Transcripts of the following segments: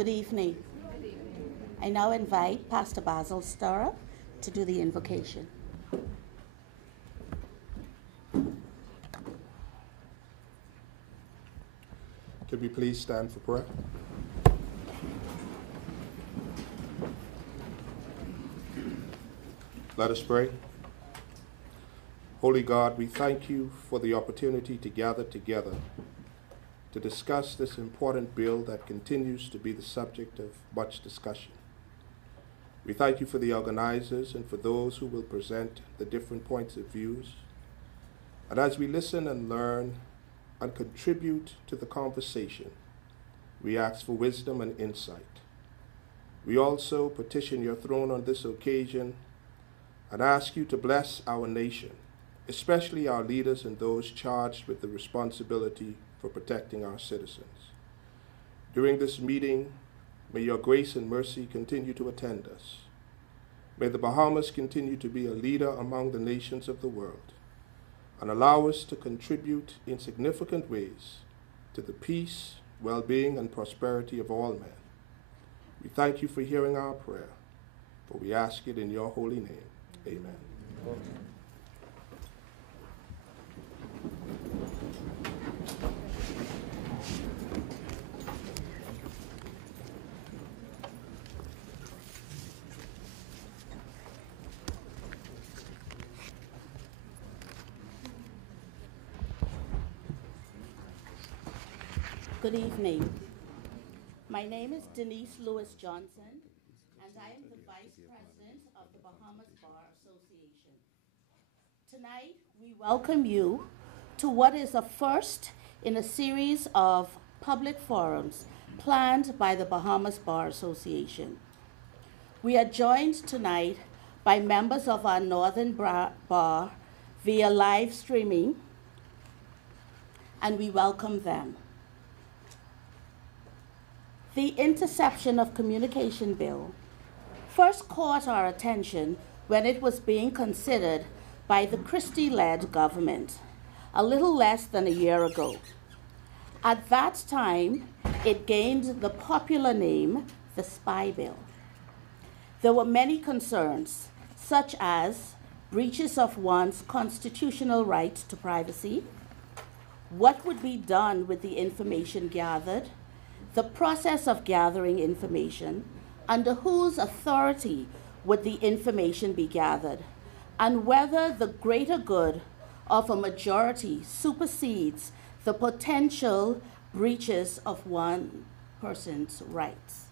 Good evening. I now invite Pastor Basil Stirrup to do the invocation. Could we please stand for prayer? Let us pray. Holy God, we thank you for the opportunity to gather together to discuss this important bill that continues to be the subject of much discussion. We thank you for the organizers and for those who will present the different points of views. And as we listen and learn and contribute to the conversation, we ask for wisdom and insight. We also petition your throne on this occasion and ask you to bless our nation, especially our leaders and those charged with the responsibility for protecting our citizens. During this meeting, may your grace and mercy continue to attend us. May the Bahamas continue to be a leader among the nations of the world and allow us to contribute in significant ways to the peace, well-being, and prosperity of all men. We thank you for hearing our prayer, for we ask it in your holy name. Amen. Good evening. My name is Denise Lewis Johnson, and I am the Vice President of the Bahamas Bar Association. Tonight, we welcome you to what is a first in a series of public forums planned by the Bahamas Bar Association. We are joined tonight by members of our Northern Bar via live streaming, and we welcome them. The Interception of Communication Bill first caught our attention when it was being considered by the Christie-led government a little less than a year ago. At that time, it gained the popular name, the Spy Bill. There were many concerns, such as breaches of one's constitutional right to privacy, what would be done with the information gathered, the process of gathering information, under whose authority would the information be gathered, and whether the greater good of a majority supersedes the potential breaches of one person's rights.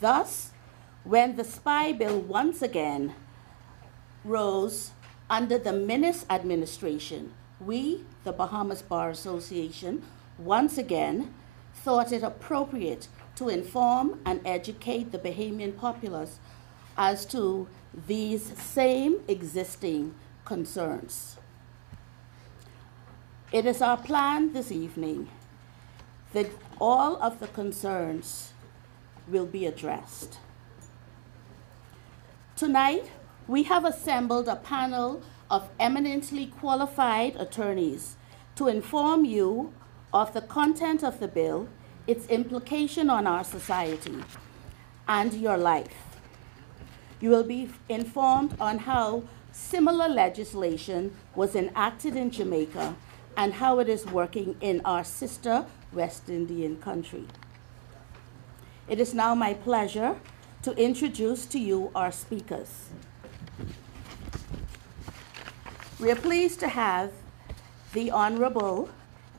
Thus, when the Spy Bill once again rose under the Minnis administration, we, the Bahamas Bar Association, once again thought it appropriate to inform and educate the Bahamian populace as to these same existing concerns. It is our plan this evening that all of the concerns will be addressed. Tonight, we have assembled a panel of eminently qualified attorneys to inform you of the content of the bill, its implication on our society, and your life. You will be informed on how similar legislation was enacted in Jamaica and how it is working in our sister West Indian country. It is now my pleasure to introduce to you our speakers. We are pleased to have the Honorable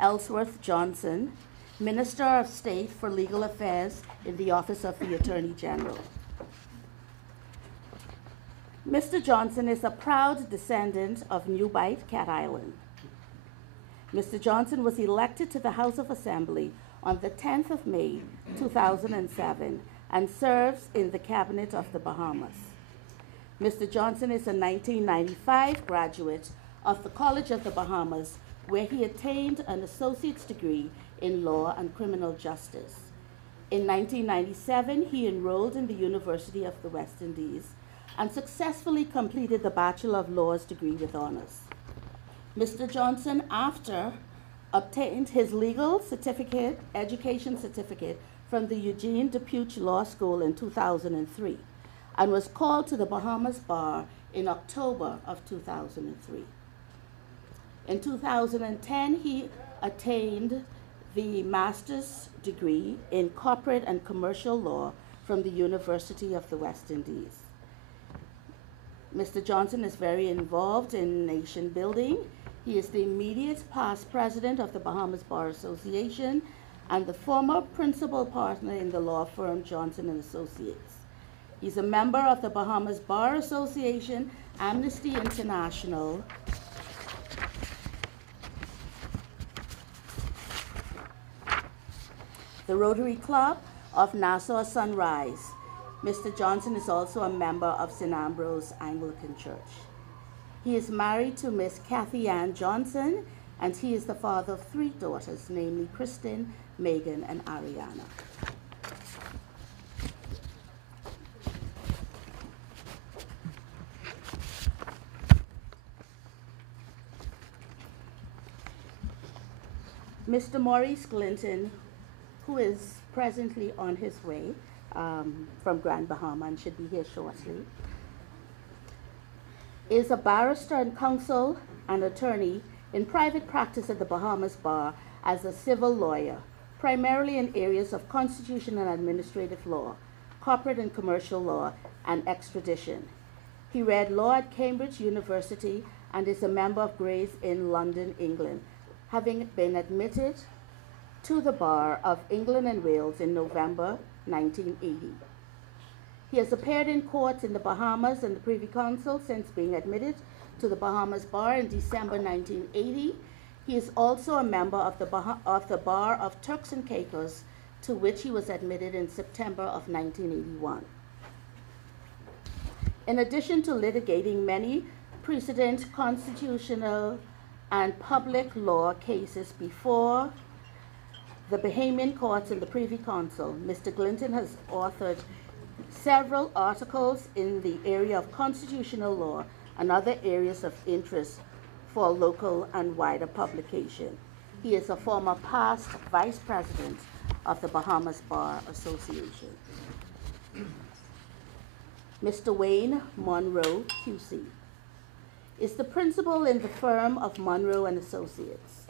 Ellsworth Johnson, Minister of State for Legal Affairs in the Office of the Attorney General. Mr. Johnson is a proud descendant of New Bight, Cat Island. Mr. Johnson was elected to the House of Assembly on the 10th of May, 2007, and serves in the Cabinet of the Bahamas. Mr. Johnson is a 1995 graduate of the College of the Bahamas, where he attained an associate's degree in law and criminal justice. In 1997, he enrolled in the University of the West Indies and successfully completed the Bachelor of Laws degree with honors. Mr. Johnson, after obtained his legal certificate, education certificate from the Eugene DePuch Law School in 2003 and was called to the Bahamas Bar in October of 2003. In 2010, he attained the master's degree in corporate and commercial law from the University of the West Indies. Mr. Johnson is very involved in nation building. He is the immediate past president of the Bahamas Bar Association and the former principal partner in the law firm Johnson and Associates. He's a member of the Bahamas Bar Association, Amnesty International, the Rotary Club of Nassau Sunrise. Mr. Johnson is also a member of St. Ambrose Anglican Church. He is married to Miss Kathy Ann Johnson, and he is the father of 3 daughters, namely Kristen, Megan, and Ariana. Mr. Maurice Glinton, who is presently on his way from Grand Bahama and should be here shortly, is a barrister and counsel and attorney in private practice at the Bahamas Bar as a civil lawyer, primarily in areas of constitutional and administrative law, corporate and commercial law, and extradition. He read law at Cambridge University and is a member of Gray's in London, England, having been admitted to the Bar of England and Wales in November 1980. He has appeared in courts in the Bahamas and the Privy Council since being admitted to the Bahamas Bar in December 1980. He is also a member of the Bar of Turks and Caicos, to which he was admitted in September of 1981. In addition to litigating many precedent constitutional and public law cases before the Bahamian courts and the Privy Council, Mr. Glinton has authored several articles in the area of constitutional law and other areas of interest for local and wider publication. He is a former past vice president of the Bahamas Bar Association. Mr. Wayne Monroe, QC, is the principal in the firm of Monroe and Associates.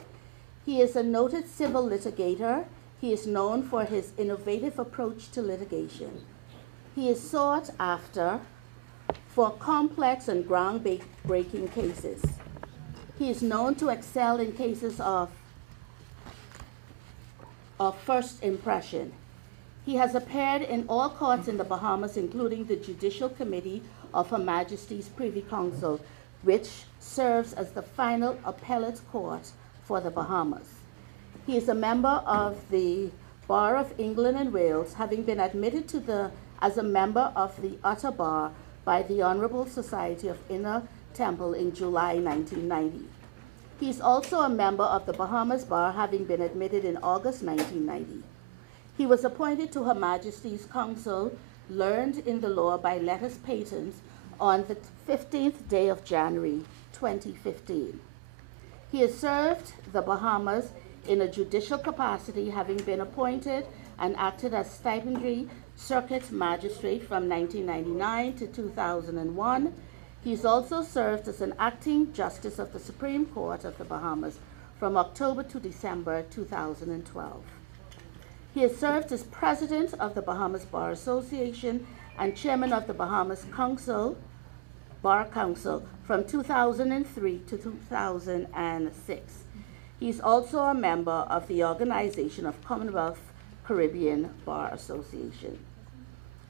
He is a noted civil litigator. He is known for his innovative approach to litigation. He is sought after for complex and groundbreaking cases. He is known to excel in cases of first impression. He has appeared in all courts in the Bahamas, including the Judicial Committee of Her Majesty's Privy Council, which serves as the final appellate court for the Bahamas. He is a member of the Bar of England and Wales, having been admitted to as a member of the Utter Bar by the Honorable Society of Inner Temple in July 1990. He is also a member of the Bahamas Bar, having been admitted in August 1990. He was appointed to Her Majesty's Council, learned in the law by letters patent, on the 15th day of January 2015. He has served the Bahamas in a judicial capacity, having been appointed and acted as stipendary circuit magistrate from 1999 to 2001. He's also served as an acting justice of the Supreme Court of the Bahamas from October to December 2012. He has served as president of the Bahamas Bar Association and chairman of the Bahamas Bar Council from 2003 to 2006. He's also a member of the Organization of Commonwealth Caribbean Bar Association.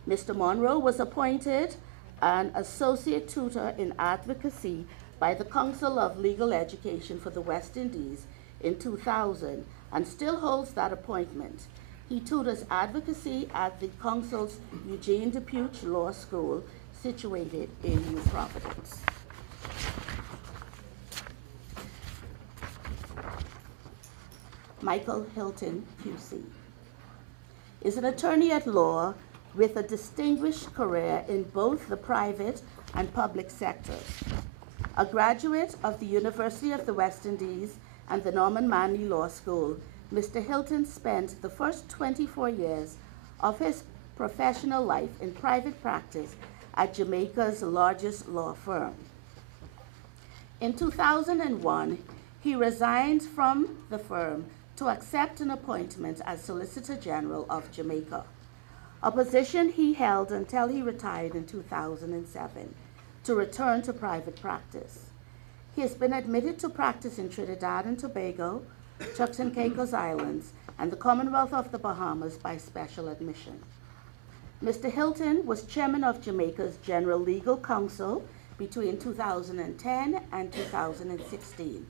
Mr. Monroe was appointed an associate tutor in advocacy by the Council of Legal Education for the West Indies in 2000 and still holds that appointment. He tutors advocacy at the Council's Eugene DePuch Law School, situated in New Providence. Michael Hilton, QC, is an attorney at law with a distinguished career in both the private and public sectors. A graduate of the University of the West Indies and the Norman Manley Law School, Mr. Hilton spent the first 24 years of his professional life in private practice at Jamaica's largest law firm. In 2001, he resigned from the firm to accept an appointment as Solicitor General of Jamaica, a position he held until he retired in 2007 to return to private practice. He has been admitted to practice in Trinidad and Tobago, Turks and Caicos Islands, and the Commonwealth of the Bahamas by special admission. Mr. Hilton was chairman of Jamaica's General Legal Council between 2010 and 2016.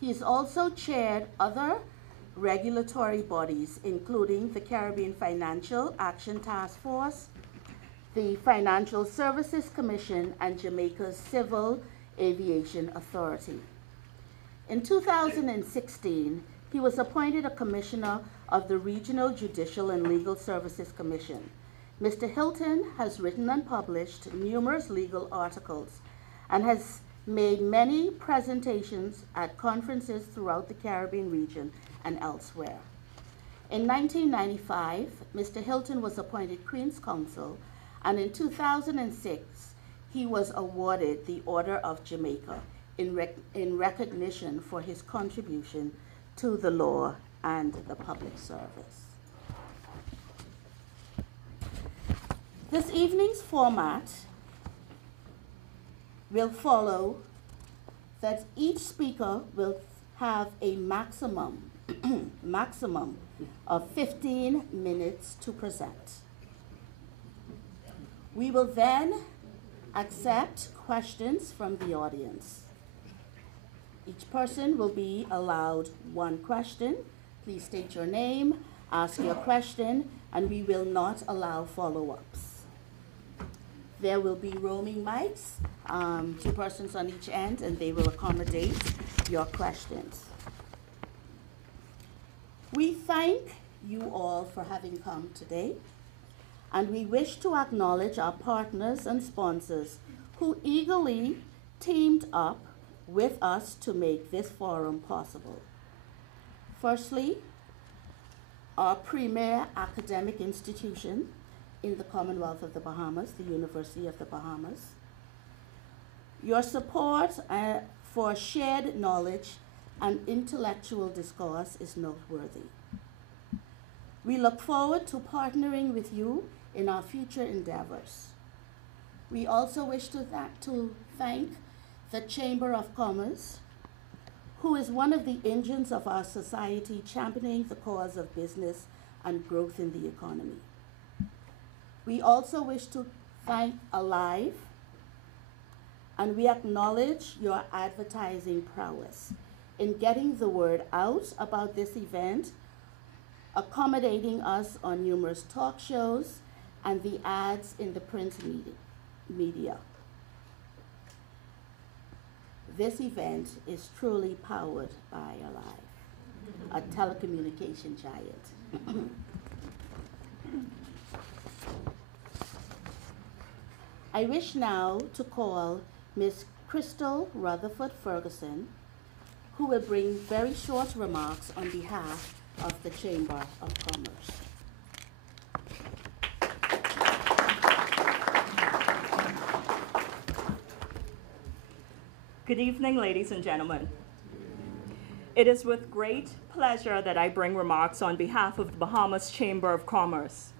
He has also chaired other regulatory bodies, including the Caribbean Financial Action Task Force, the Financial Services Commission, and Jamaica's Civil Aviation Authority. In 2016, he was appointed a commissioner of the Regional Judicial and Legal Services Commission. Mr. Hilton has written and published numerous legal articles and has made many presentations at conferences throughout the Caribbean region and elsewhere. In 1995, Mr. Hilton was appointed Queen's Counsel, and in 2006, he was awarded the Order of Jamaica in recognition for his contribution to the law and the public service. This evening's format will follow that each speaker will have a maximum of 15 minutes to present. We will then accept questions from the audience. Each person will be allowed one question. Please state your name, ask your question, and we will not allow follow-ups. There will be roaming mics, 2 persons on each end, and they will accommodate your questions. We thank you all for having come today, and we wish to acknowledge our partners and sponsors who eagerly teamed up with us to make this forum possible. Firstly, our premier academic institution in the Commonwealth of the Bahamas, the University of the Bahamas. Your support for shared knowledge and intellectual discourse is noteworthy. We look forward to partnering with you in our future endeavors. We also wish to thank the Chamber of Commerce, who is one of the engines of our society championing the cause of business and growth in the economy. We also wish to thank Alive, and we acknowledge your advertising prowess in getting the word out about this event, accommodating us on numerous talk shows and the ads in the print media. This event is truly powered by Alive, a telecommunication giant. I wish now to call Ms. Crystal Rutherford Ferguson, who will bring very short remarks on behalf of the Chamber of Commerce. Good evening, ladies and gentlemen. It is with great pleasure that I bring remarks on behalf of the Bahamas Chamber of Commerce.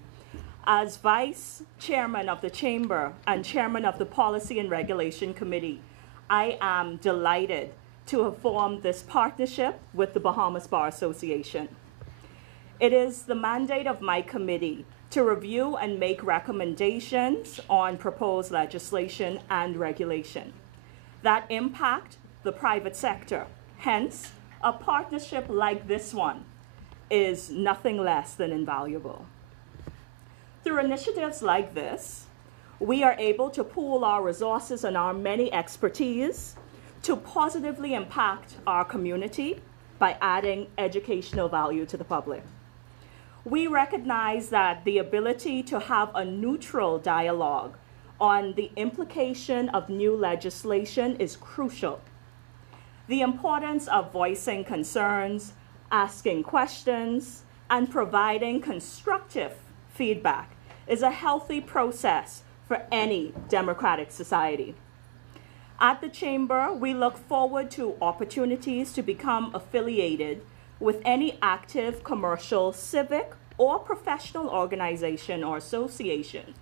As Vice Chairman of the Chamber and Chairman of the Policy and Regulation Committee, I am delighted to have formed this partnership with the Bahamas Bar Association. It is the mandate of my committee to review and make recommendations on proposed legislation and regulation that impact the private sector. Hence, a partnership like this one is nothing less than invaluable. Through initiatives like this, we are able to pool our resources and our many expertise to positively impact our community by adding educational value to the public. We recognize that the ability to have a neutral dialogue on the implication of new legislation is crucial. The importance of voicing concerns, asking questions, and providing constructive feedback is a healthy process for any democratic society. At the Chamber, we look forward to opportunities to become affiliated with any active commercial, civic, or professional organization or association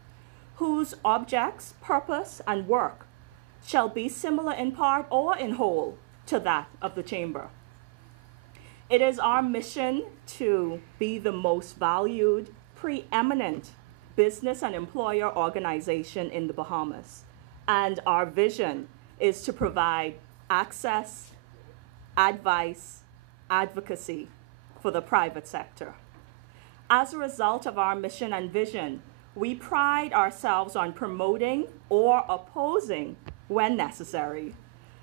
whose objects, purpose, and work shall be similar in part or in whole to that of the Chamber. It is our mission to be the most valued, preeminent business and employer organization in the Bahamas, and our vision is to provide access, advice, advocacy for the private sector. As a result of our mission and vision, we pride ourselves on promoting or opposing, when necessary,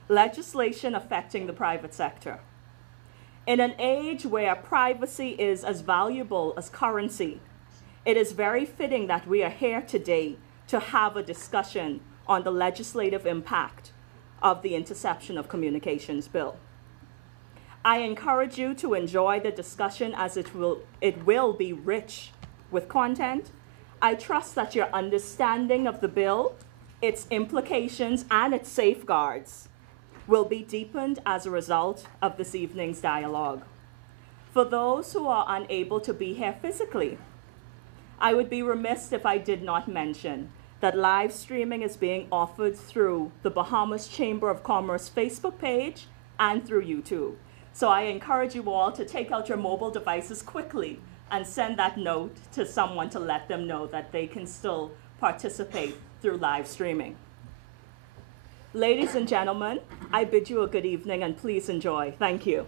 legislation affecting the private sector. In an age where privacy is as valuable as currency, it is very fitting that we are here today to have a discussion on the legislative impact of the Interception of Communications Bill. I encourage you to enjoy the discussion as it will be rich with content. I trust that your understanding of the bill, its implications, and its safeguards will be deepened as a result of this evening's dialogue. For those who are unable to be here physically, I would be remiss if I did not mention that live streaming is being offered through the Bahamas Chamber of Commerce Facebook page and through YouTube. So I encourage you all to take out your mobile devices quickly and send that note to someone to let them know that they can still participate through live streaming. Ladies and gentlemen, I bid you a good evening and please enjoy. Thank you.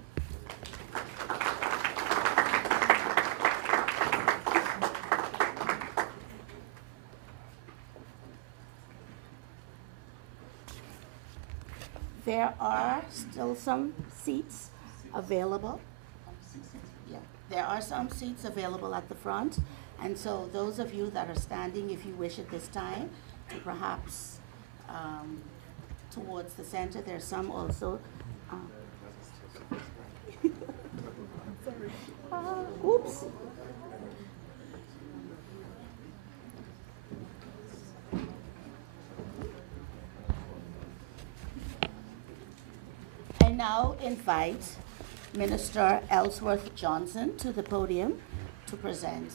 There are still some seats available. Yeah, there are some seats available at the front. And so those of you that are standing, if you wish at this time, to perhaps towards the center, there's some also. Oops. I now invite Minister Ellsworth Johnson to the podium to present.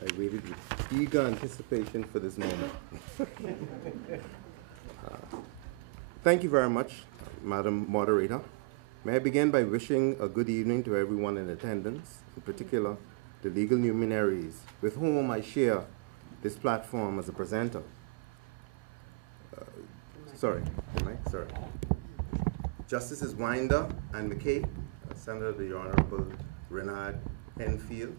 I waited with eager anticipation for this moment. Thank you very much, Madam Moderator. May I begin by wishing a good evening to everyone in attendance, in particular the legal luminaries with whom I share this platform as a presenter. Sorry. Justices Winder and McKay, Senator the Honorable Renard Penfield,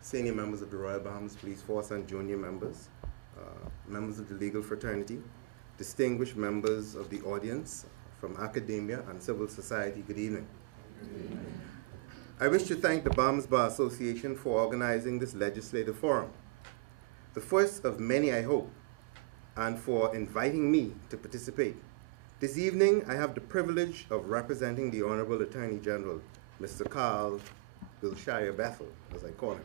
senior members of the Royal Bahamas Police Force and junior members, members of the legal fraternity, distinguished members of the audience from academia and civil society, good evening. I wish to thank the Bahamas Bar Association for organizing this legislative forum, the first of many, I hope, and for inviting me to participate. This evening, I have the privilege of representing the Honorable Attorney General, Mr. Carl Wilshire Bethel, as I call him.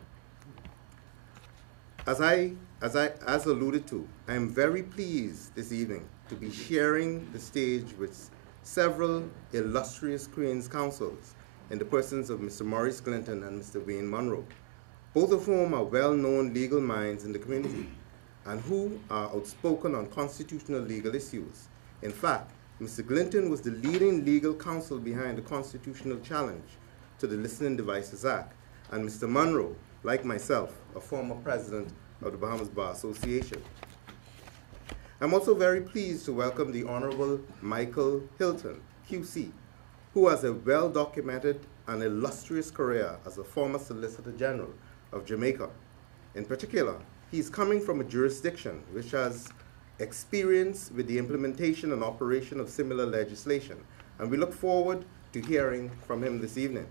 As alluded to, I am very pleased this evening to be sharing the stage with several illustrious Queen's Counsels in the persons of Mr. Maurice Clinton and Mr. Wayne Monroe, both of whom are well-known legal minds in the community and who are outspoken on constitutional legal issues. In fact, Mr. Clinton was the leading legal counsel behind the constitutional challenge to the Listening Devices Act, and Mr. Monroe, like myself, a former president of the Bahamas Bar Association. I'm also very pleased to welcome the Honorable Michael Hilton, QC, who has a well-documented and illustrious career as a former Solicitor General of Jamaica. In particular, he's coming from a jurisdiction which has experience with the implementation and operation of similar legislation, and we look forward to hearing from him this evening.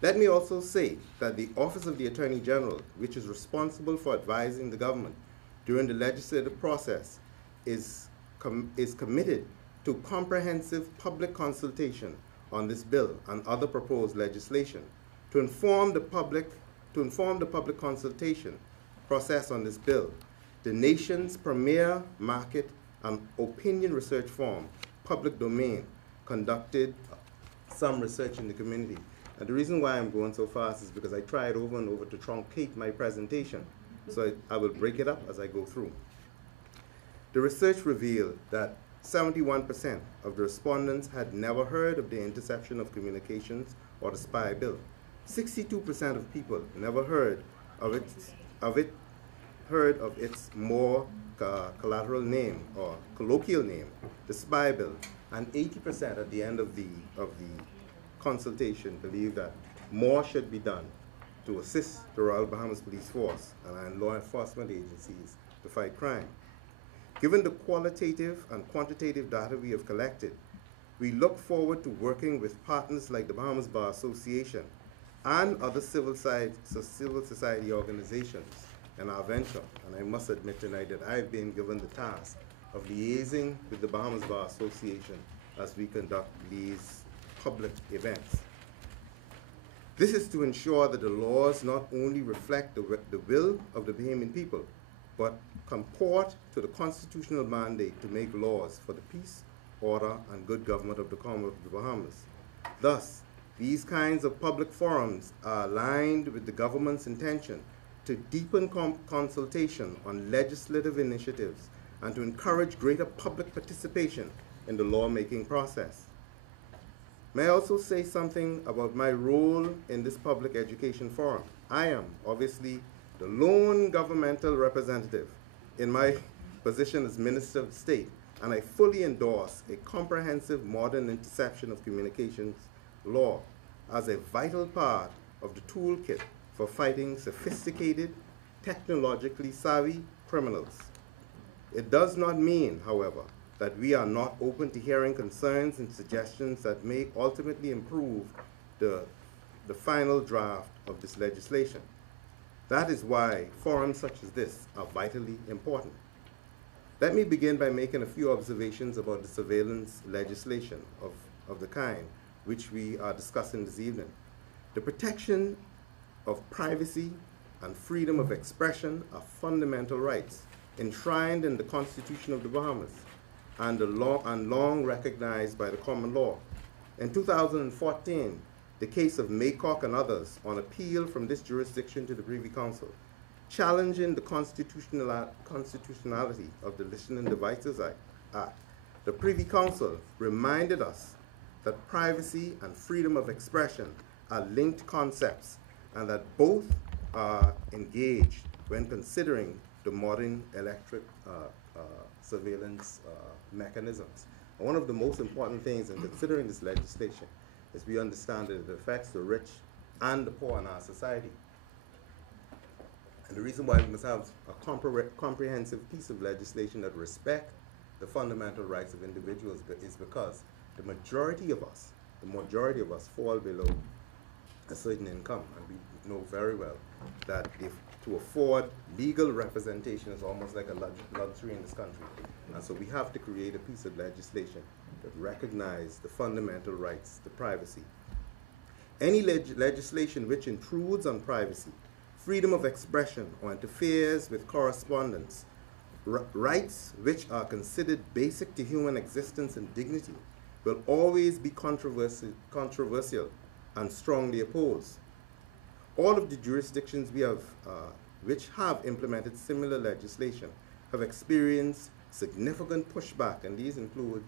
Let me also say that the Office of the Attorney General, which is responsible for advising the government during the legislative process, is committed to comprehensive public consultation on this bill and other proposed legislation to inform the public consultation process on this bill. The nation's premier market and opinion research firm, Public Domain, conducted some research in the community. And the reason why I'm going so fast is because I tried over and over to truncate my presentation. So I will break it up as I go through. The research revealed that 71% of the respondents had never heard of the interception of communications or the spy bill. 62% of people never heard of its more collateral name or colloquial name, the spy bill, and 80% at the end of the consultation believe that more should be done to assist the Royal Bahamas Police Force and law enforcement agencies to fight crime. Given the qualitative and quantitative data we have collected, we look forward to working with partners like the Bahamas Bar Association and other civil society organizations in our venture. And I must admit tonight that I've been given the task of liaising with the Bahamas Bar Association as we conduct these public events. This is to ensure that the laws not only reflect the will of the Bahamian people, but comport to the constitutional mandate to make laws for the peace, order, and good government of the Commonwealth of the Bahamas. Thus, these kinds of public forums are aligned with the government's intention to deepen consultation on legislative initiatives and to encourage greater public participation in the lawmaking process. May I also say something about my role in this public education forum? I am obviously the lone governmental representative in my position as Minister of State, and I fully endorse a comprehensive modern interception of communications law as a vital part of the toolkit for fighting sophisticated, technologically savvy criminals. It does not mean, however, that we are not open to hearing concerns and suggestions that may ultimately improve the final draft of this legislation. That is why forums such as this are vitally important. Let me begin by making a few observations about the surveillance legislation of the kind which we are discussing this evening. The protection of privacy and freedom of expression are fundamental rights enshrined in the Constitution of the Bahamas and long recognized by the common law. In 2014, the case of Maycock and others on appeal from this jurisdiction to the Privy Council, challenging the constitutionality of the Listening Devices Act, the Privy Council reminded us that privacy and freedom of expression are linked concepts and that both are engaged when considering the modern electric surveillance mechanisms. And one of the most important things in considering this legislation is we understand that it affects the rich and the poor in our society. And the reason why we must have a comprehensive piece of legislation that respects the fundamental rights of individuals is because the majority of us fall below a certain income. And we know very well that to afford legal representation is almost like a luxury in this country. And so we have to create a piece of legislation that recognizes the fundamental rights to privacy. Any legislation which intrudes on privacy, freedom of expression, or interferes with correspondence, rights which are considered basic to human existence and dignity, will always be controversial and strongly opposed. All of the jurisdictions which have implemented similar legislation have experienced significant pushback, and these include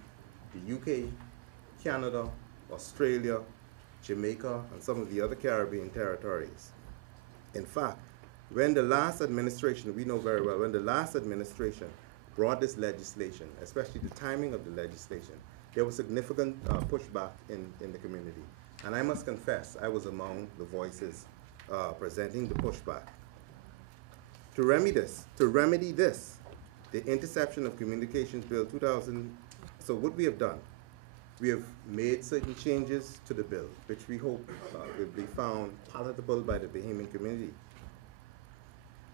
the UK, Canada, Australia, Jamaica, and some of the other Caribbean territories. In fact, when the last administration, we know very well, when the last administration brought this legislation, especially the timing of the legislation, there was significant pushback in the community. And I must confess, I was among the voices presenting the pushback. To remedy this, the Interception of Communications Bill 2000, so what we have done, we have made certain changes to the bill, which we hope will be found palatable by the Bahamian community.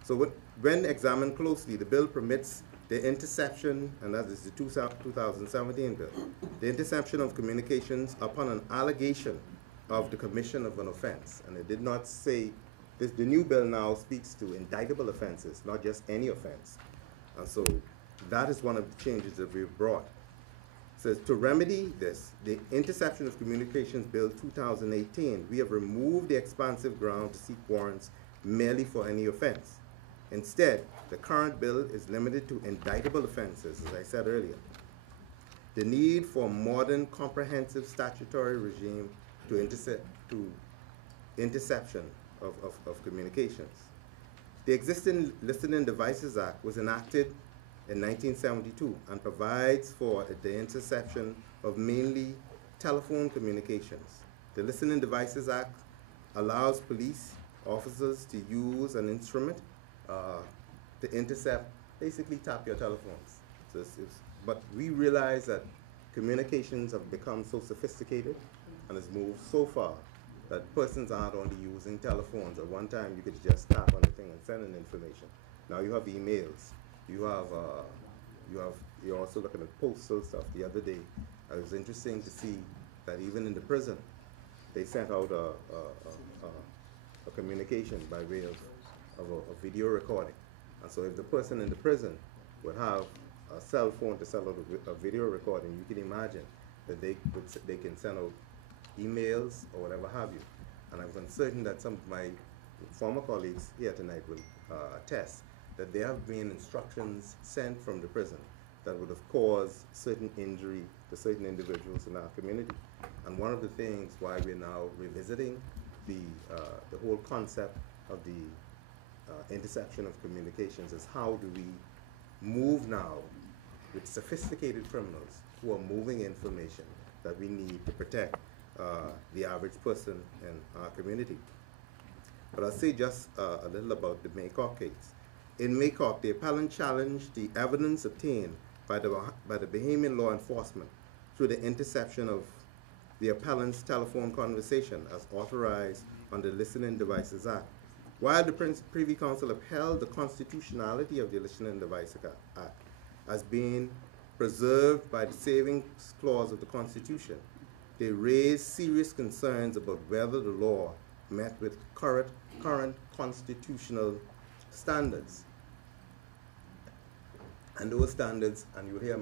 So when examined closely, the bill permits the interception, and that is the 2017 bill, the interception of communications upon an allegation of the commission of an offense. And it did not say, the new bill now speaks to indictable offenses, not just any offense. And so that is one of the changes that we've brought. It says, to remedy this, the Interception of Communications Bill 2018, we have removed the expansive ground to seek warrants merely for any offense. Instead, the current bill is limited to indictable offenses, as I said earlier. The need for a modern, comprehensive statutory regime to interception of communications. The existing Listening Devices Act was enacted in 1972 and provides for the interception of mainly telephone communications. The Listening Devices Act allows police officers to use an instrument to intercept, basically tap your telephones. But we realize that communications have become so sophisticated and has moved so far that persons aren't only using telephones. At one time, you could just tap on the thing and send in information. Now you have emails. You're also looking at postal stuff. The other day, it was interesting to see that even in the prison, they sent out a communication by way of a video recording. And so if the person in the prison would have a cell phone to send out a video recording, you can imagine that they can send out emails or whatever have you. And I'm certain that some of my former colleagues here tonight will attest that there have been instructions sent from the prison that would have caused certain injury to certain individuals in our community. And one of the things why we're now revisiting the whole concept of the interception of communications is how do we move now with sophisticated criminals who are moving information that we need to protect the average person in our community. But I'll say just a little about the Maycock case. In Maycock, the appellant challenged the evidence obtained by the Bahamian law enforcement through the interception of the appellant's telephone conversation as authorized under the Listening Devices Act. While the Privy Council upheld the constitutionality of the Listening Devices Act as being preserved by the savings clause of the Constitution, they raised serious concerns about whether the law met with current constitutional standards. And those standards, and you'll hear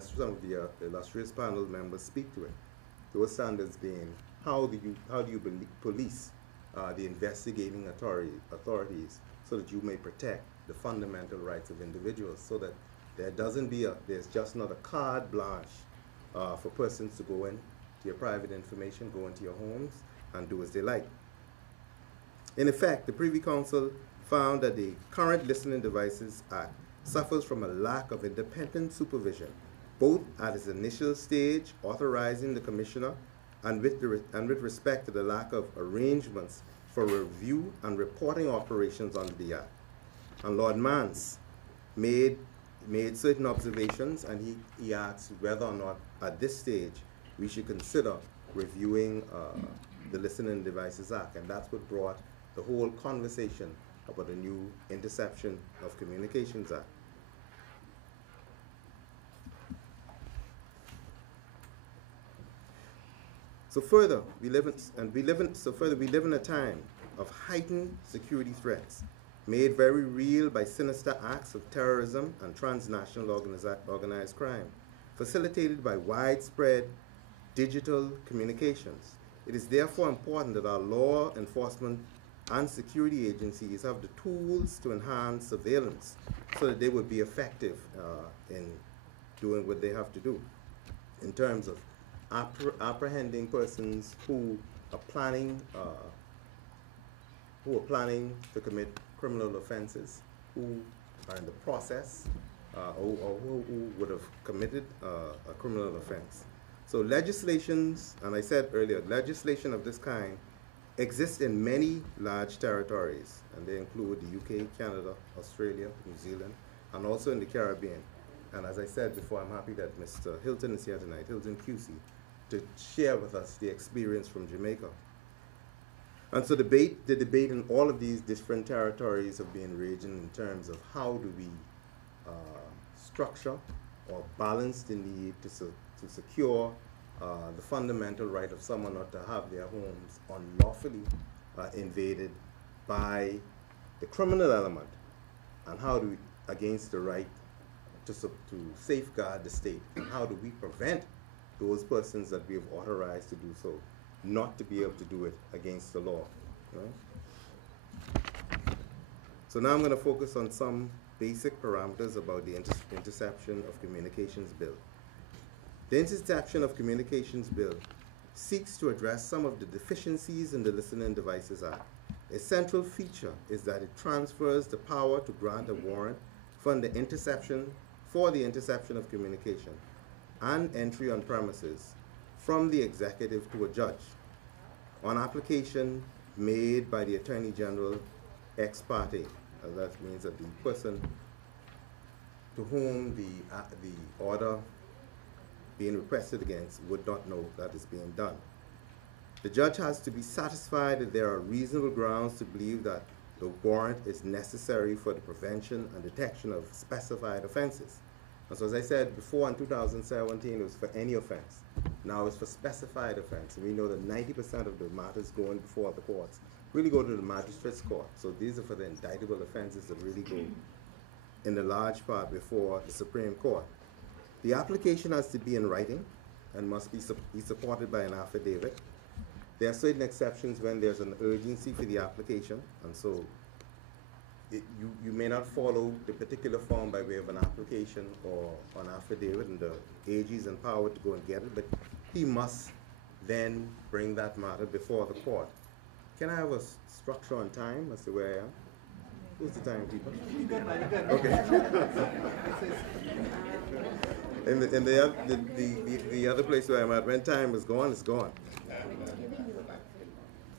some of the illustrious panel members speak to it. Those standards being how do you police the investigating authorities so that you may protect the fundamental rights of individuals, so that there's just not a carte blanche for persons to go in to your private information, go into your homes, and do as they like. In effect, the Privy Council found that the current Listening Devices Act suffers from a lack of independent supervision, both at its initial stage, authorizing the commissioner, and with respect to the lack of arrangements for review and reporting operations under the Act. And Lord Mance made certain observations, and he asked whether or not at this stage we should consider reviewing the Listening Devices Act, and that's what brought the whole conversation about the new Interception of Communications Act. So further, we live in a time of heightened security threats, made very real by sinister acts of terrorism and transnational organized crime, facilitated by widespread digital communications. It is therefore important that our law enforcement and security agencies have the tools to enhance surveillance so that they would be effective in doing what they have to do in terms of apprehending persons who are planning to commit criminal offenses, who are in the process, or who would have committed a criminal offense. So legislations, and I said earlier, legislation of this kind exists in many large territories, and they include the UK, Canada, Australia, New Zealand, and also in the Caribbean. And as I said before, I'm happy that Mr. Hilton is here tonight, Hilton QC, to share with us the experience from Jamaica. And so the debate in all of these different territories have been raging in terms of how do we structure or balance the need to secure the fundamental right of someone not to have their homes unlawfully invaded by the criminal element, and how do we, against the right to safeguard the state, and how do we prevent those persons that we have authorized to do so not to be able to do it against the law. Right? So now I'm going to focus on some basic parameters about the Interception of Communications Bill. The Interception of Communications Bill seeks to address some of the deficiencies in the Listening Devices Act. A central feature is that it transfers the power to grant a warrant for the interception of communication and entry on premises from the executive to a judge on application made by the Attorney General ex parte. That means that the person to whom the order being requested against would not know that is being done. The judge has to be satisfied that there are reasonable grounds to believe that the warrant is necessary for the prevention and detection of specified offenses. And so as I said before, in 2017, it was for any offense. Now it's for specified offense. And we know that 90% of the matters going before the courts really go to the magistrate's court. So these are for the indictable offenses that really go in the large part before the Supreme Court. The application has to be in writing and must be supported by an affidavit. There are certain exceptions when there's an urgency for the application, and so you may not follow the particular form by way of an application or an affidavit, and the AG is empowered to go and get it, but he must then bring that matter before the court. Can I have a structure on time as to where I am? Who's the timekeeper? Okay. In the other place where I'm at, when time is gone, it's gone.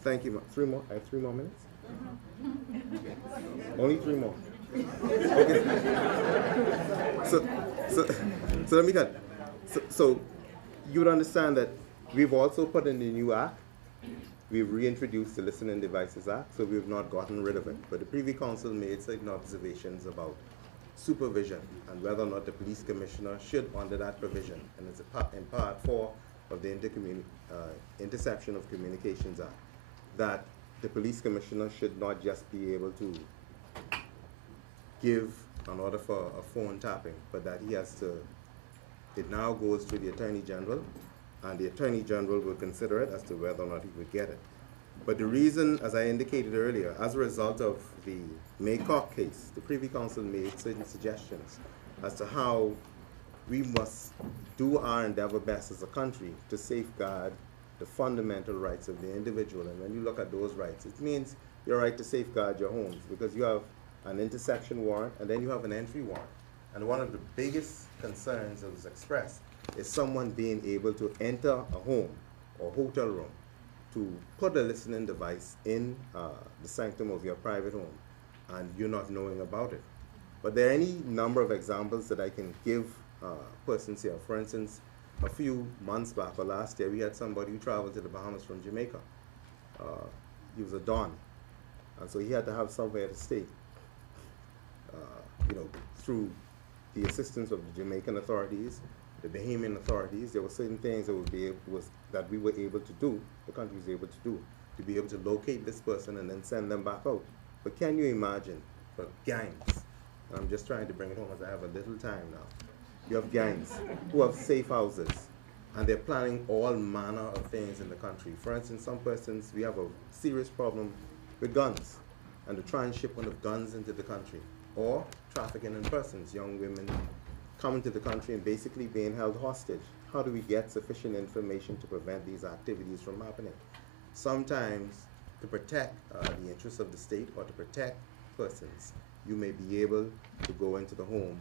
Thank you. 3 more. I have 3 more minutes. Only 3 more. Okay. So let me cut. So you would understand that we've also put in the new act. We've reintroduced the Listening Devices Act, so we've not gotten rid of it. But the Privy Council made certain observations about supervision and whether or not the police commissioner should, under that provision, and it's in part 4 of the Interception of Communications Act, that the police commissioner should not just be able to give an order for a phone tapping, but that he has to, it now goes to the Attorney General, and the Attorney General will consider it as to whether or not he would get it. But the reason, as I indicated earlier, as a result of the Maycock case, the Privy Council made certain suggestions as to how we must do our endeavor best as a country to safeguard the fundamental rights of the individual. And when you look at those rights, it means your right to safeguard your homes, because you have an interception warrant and then you have an entry warrant. And one of the biggest concerns that was expressed is someone being able to enter a home or hotel room to put a listening device in the sanctum of your private home and you're not knowing about it. But there are any number of examples that I can give persons here. For instance, a few months back or last year, we had somebody who traveled to the Bahamas from Jamaica. He was a Don, and so he had to have somewhere to stay. Through the assistance of the Jamaican authorities, the Bahamian authorities, there were certain things that we were able to do, the country was able to do, to be able to locate this person and then send them back out. But can you imagine, for gangs, and I'm just trying to bring it home as I have a little time now, you have gangs who have safe houses, and they're planning all manner of things in the country. For instance, some persons, we have a serious problem with guns, and the transshipment of guns into the country, or trafficking in persons, young women coming to the country and basically being held hostage. How do we get sufficient information to prevent these activities from happening? Sometimes, to protect the interests of the state or to protect persons, you may be able to go into the home,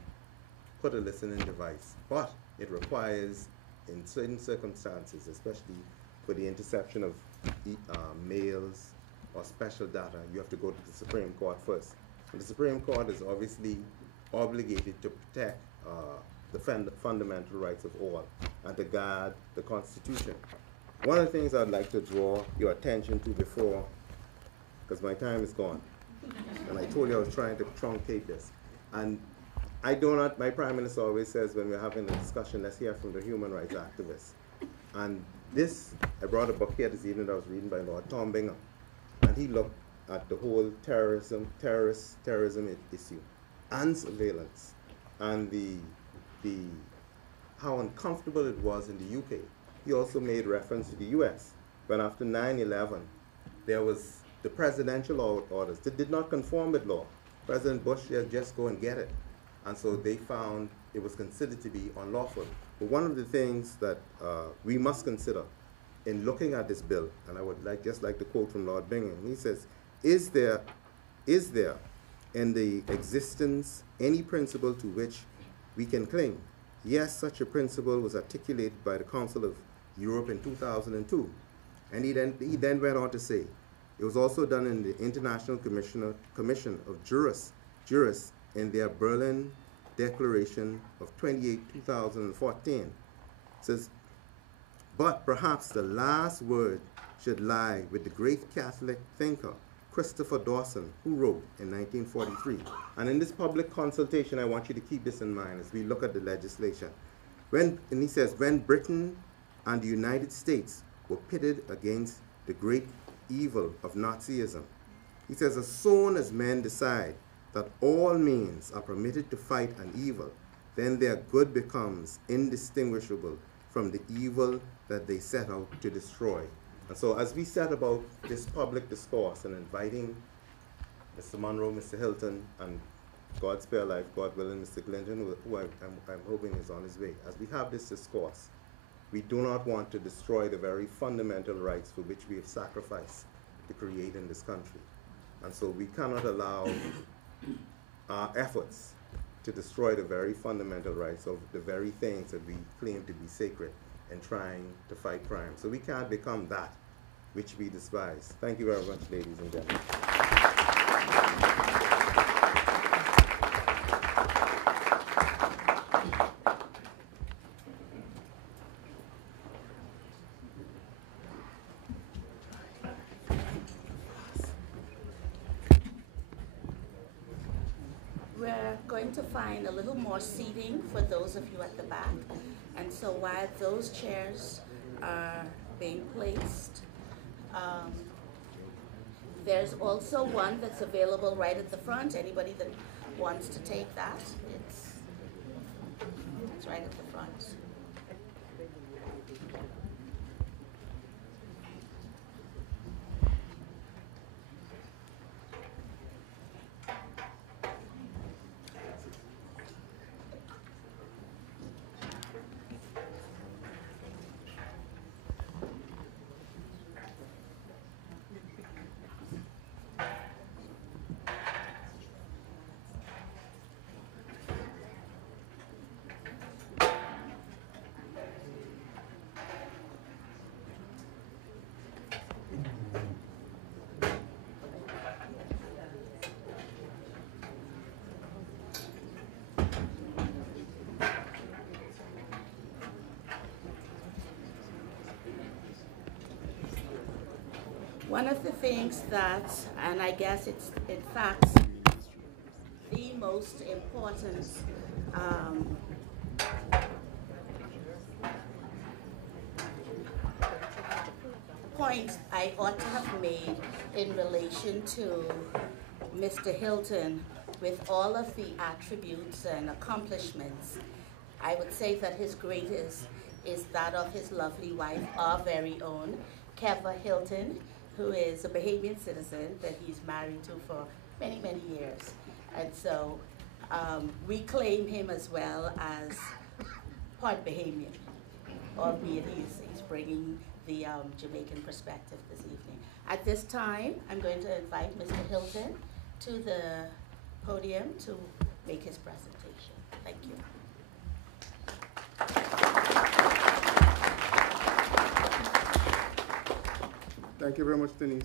put a listening device, but it requires, in certain circumstances, especially for the interception of mails or special data, you have to go to the Supreme Court first. And the Supreme Court is obviously obligated to protect the fundamental rights of all and to guard the Constitution. One of the things I'd like to draw your attention to before, because my time is gone, and I told you I was trying to truncate this, and my Prime Minister always says when we're having a discussion, let's hear from the human rights activists. And I brought a book here this evening that I was reading by Lord Tom Bingham, and he looked at the whole terrorism issue and surveillance, and how uncomfortable it was in the UK. He also made reference to the US, when after 9/11, there was the presidential orders that did not conform with law. President Bush said, just go and get it. And so they found it was considered to be unlawful. But one of the things that we must consider in looking at this bill, and I would just like to quote from Lord Bingham, he says, is there in the existence any principle to which we can cling? Yes, such a principle was articulated by the Council of Europe in 2002. And he then went on to say, it was also done in the International Commission of Jurists in their Berlin Declaration of 2014. It says, but perhaps the last word should lie with the great Catholic thinker, Christopher Dawson, who wrote in 1943. And in this public consultation, I want you to keep this in mind as we look at the legislation. And he says, when Britain and the United States were pitted against the great evil of Nazism, he says, as soon as men decide that all means are permitted to fight an evil, then their good becomes indistinguishable from the evil that they set out to destroy. And so as we set about this public discourse and inviting Mr. Monroe, Mr. Hilton, and God spare life, God willing, Mr. Clinton, who I'm hoping is on his way, as we have this discourse, we do not want to destroy the very fundamental rights for which we have sacrificed to create in this country. And so we cannot allow our efforts to destroy the very fundamental rights of the very things that we claim to be sacred in trying to fight crime. So we can't become that which we despise. Thank you very much, ladies and gentlemen. We're going to find a little more seating for those of you at the back. And so while those chairs are being placed, there's also one that's available right at the front. Anybody that wants to take that, it's right at the front. One of the things that, and I guess it's in fact the most important point I ought to have made in relation to Mr. Hilton, with all of the attributes and accomplishments, I would say that his greatest is that of his lovely wife, our very own, Keva Hilton, who is a Bahamian citizen that he's married to for many, many years. And so we claim him as well as part Bahamian, albeit he's bringing the Jamaican perspective this evening. At this time, I'm going to invite Mr. Hilton to the podium to make his presentation. Thank you. Thank you very much, Denise.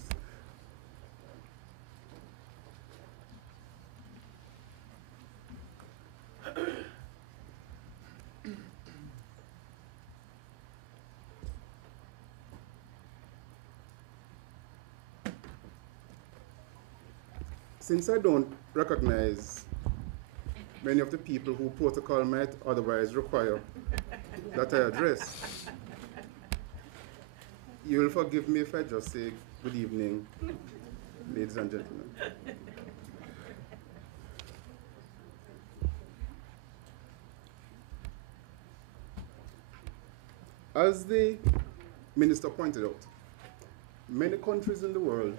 since I don't recognize many of the people who protocol might otherwise require that I address, you will forgive me if I just say good evening, ladies and gentlemen. As the minister pointed out, many countries in the world,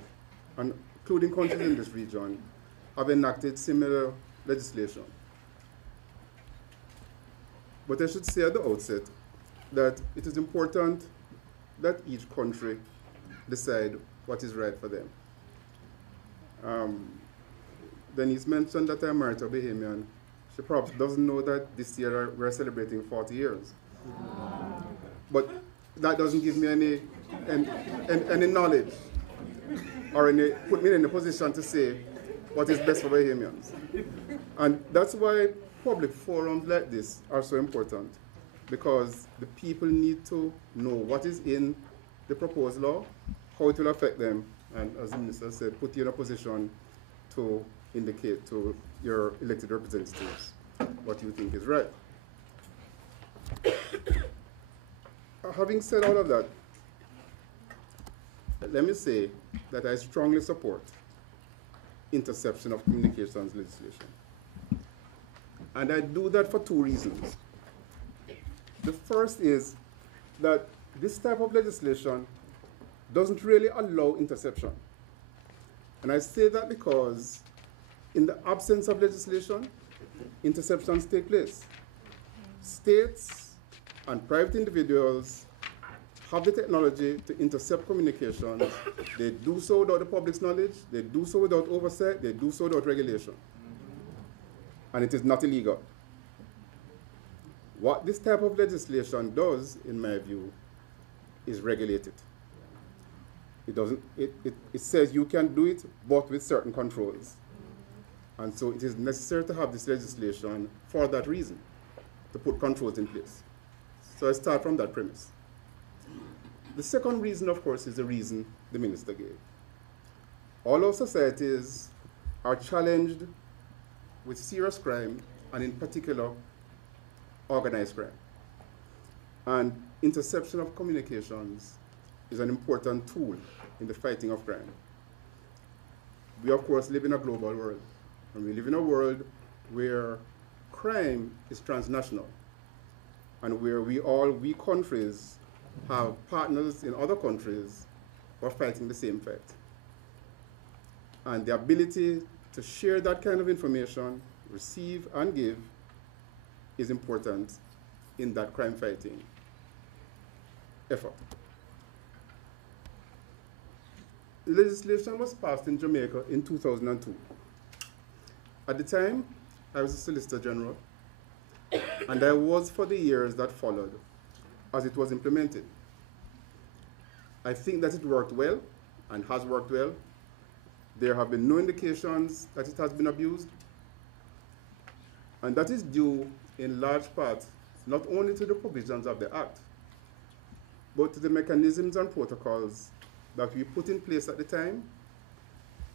and including countries in this region, have enacted similar legislation. But I should say at the outset that it is important that each country decide what is right for them. Denise mentioned that I'm married to a Bahamian. She probably doesn't know that this year we're celebrating 40 years. But that doesn't give me any knowledge or put me in a position to say what is best for Bahamians. And that's why public forums like this are so important, because the people need to know what is in the proposed law, how it will affect them, and as the minister said, put you in a position to indicate to your elected representatives what you think is right. Having said all of that, let me say that I strongly support interception of communications legislation. And I do that for two reasons. The first is that this type of legislation doesn't really allow interception. And I say that because in the absence of legislation, interceptions take place. States and private individuals have the technology to intercept communications. They do so without the public's knowledge, they do so without oversight, they do so without regulation. And it is not illegal. What this type of legislation does, in my view, is regulate it. It says you can do it, but with certain controls. And so it is necessary to have this legislation for that reason, to put controls in place. So I start from that premise. The second reason, of course, is the reason the minister gave. All our societies are challenged with serious crime, and in particular, organized crime. And interception of communications is an important tool in the fighting of crime. We, of course, live in a global world, and we live in a world where crime is transnational, and where we countries have partners in other countries who are fighting the same fight. And the ability to share that kind of information, receive and give, is important in that crime fighting effort. Legislation was passed in Jamaica in 2002. At the time, I was a Solicitor General, and I was for the years that followed as it was implemented. I think that it worked well and has worked well. There have been no indications that it has been abused. And that is due in large part not only to the provisions of the Act, but to the mechanisms and protocols that we put in place at the time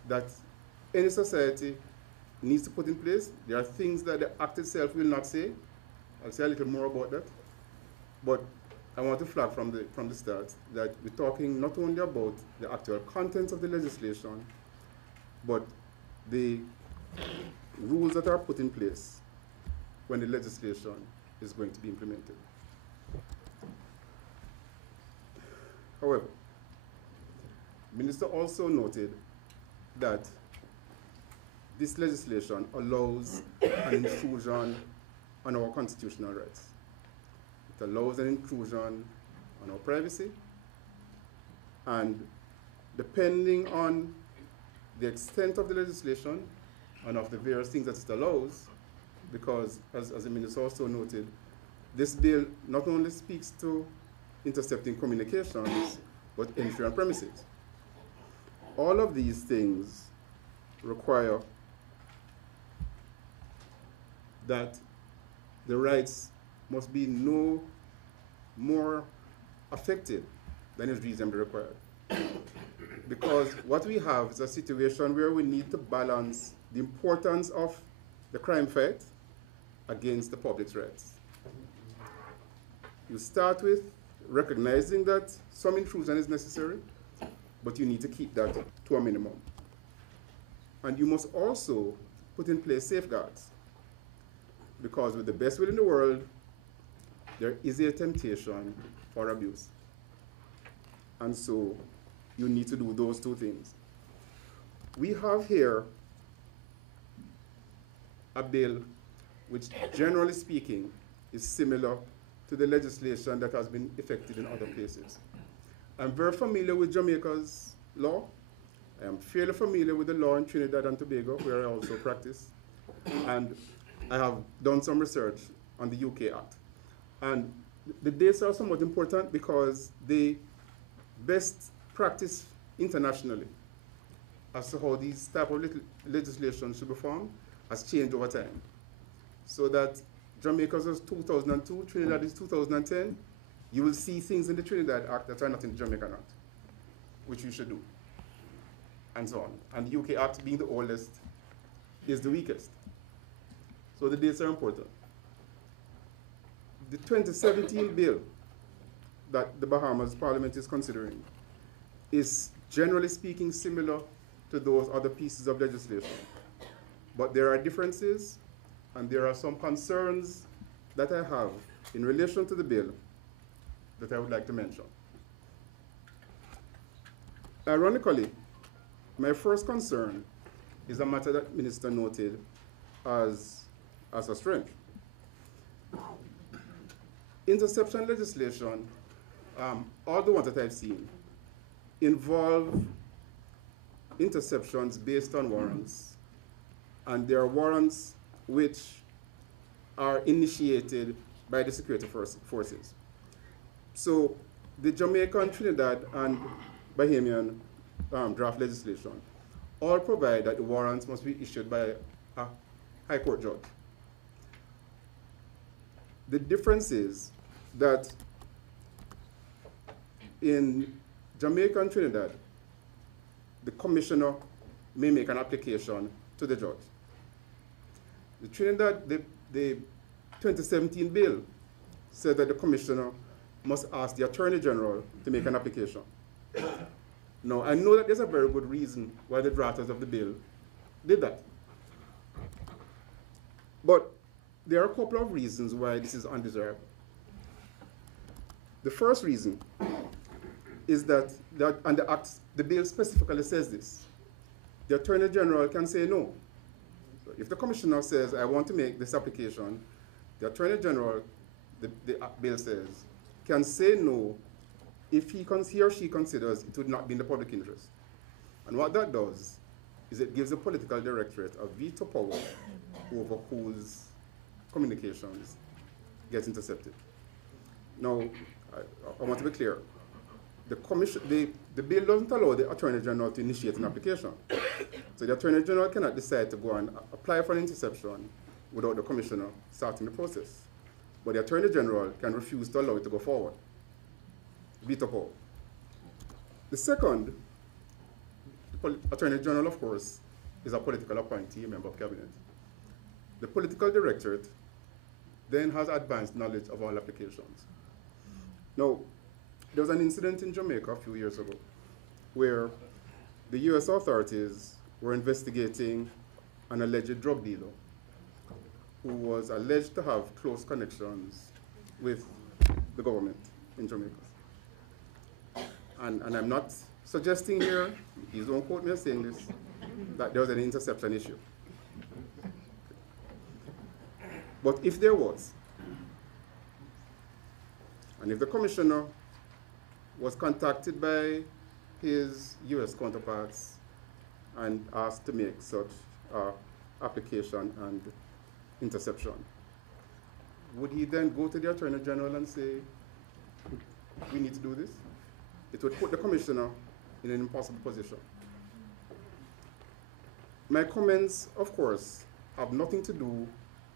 that any society needs to put in place. There are things that the Act itself will not say. I'll say a little more about that. But I want to flag from the start that we're talking not only about the actual contents of the legislation, but the rules that are put in place when the legislation is going to be implemented. However, the Minister also noted that this legislation allows an intrusion on our constitutional rights. It allows an intrusion on our privacy, and depending on the extent of the legislation and of the various things that it allows, because as the Minister also noted, this bill not only speaks to intercepting communications, but entry on premises. All of these things require that the rights must be no more affected than is reasonably required. Because what we have is a situation where we need to balance the importance of the crime fight against the public's rights. You start with recognizing that some intrusion is necessary, but you need to keep that to a minimum. And you must also put in place safeguards, because with the best will in the world, there is a temptation for abuse. And so you need to do those two things. We have here a bill which, generally speaking, is similar to the legislation that has been effected in other places. I'm very familiar with Jamaica's law. I am fairly familiar with the law in Trinidad and Tobago, where I also practice. And I have done some research on the UK Act. And the dates are somewhat important because they best practice internationally as to how these type of legislation should be formed has changed over time. So that Jamaica's was 2002, Trinidad is 2010, you will see things in the Trinidad Act that are not in the Jamaican Act, which you should do, and so on. And the UK Act, being the oldest, is the weakest. So the dates are important. The 2017 bill that the Bahamas Parliament is considering is, generally speaking, similar to those other pieces of legislation. But there are differences, and there are some concerns that I have in relation to the bill that I would like to mention. Ironically, my first concern is a matter that Minister noted as a strength. Interception legislation, all the ones that I've seen, involve interceptions based on warrants, and there are warrants which are initiated by the security forces. So the Jamaican, Trinidad, and Bahamian draft legislation all provide that the warrants must be issued by a high court judge. The difference is that in Jamaica and Trinidad, the commissioner may make an application to the judge. The Trinidad, the 2017 bill said that the commissioner must ask the Attorney General to make an application. Now, I know that there's a very good reason why the drafters of the bill did that. But there are a couple of reasons why this is undesirable. The first reason is that and the bill specifically says this. The Attorney General can say no. So if the commissioner says, I want to make this application, the Attorney General, the bill says, can say no if he or she considers it would not be in the public interest. And what that does is it gives the political directorate a veto power over whose communications get intercepted. Now, I want to be clear. The bill doesn't allow the Attorney General to initiate an application. So the Attorney General cannot decide to go and apply for an interception without the Commissioner starting the process. But the Attorney General can refuse to allow it to go forward. Veto power. The second, the Attorney General, of course, is a political appointee, a member of cabinet. The political directorate then has advanced knowledge of all applications. Now, there was an incident in Jamaica a few years ago where the US authorities were investigating an alleged drug dealer who was alleged to have close connections with the government in Jamaica. And I'm not suggesting here, please don't quote me as saying this, that there was an interception issue. But if there was, and if the commissioner was contacted by his US counterparts and asked to make such application and interception, would he then go to the Attorney General and say, we need to do this? It would put the commissioner in an impossible position. My comments, of course, have nothing to do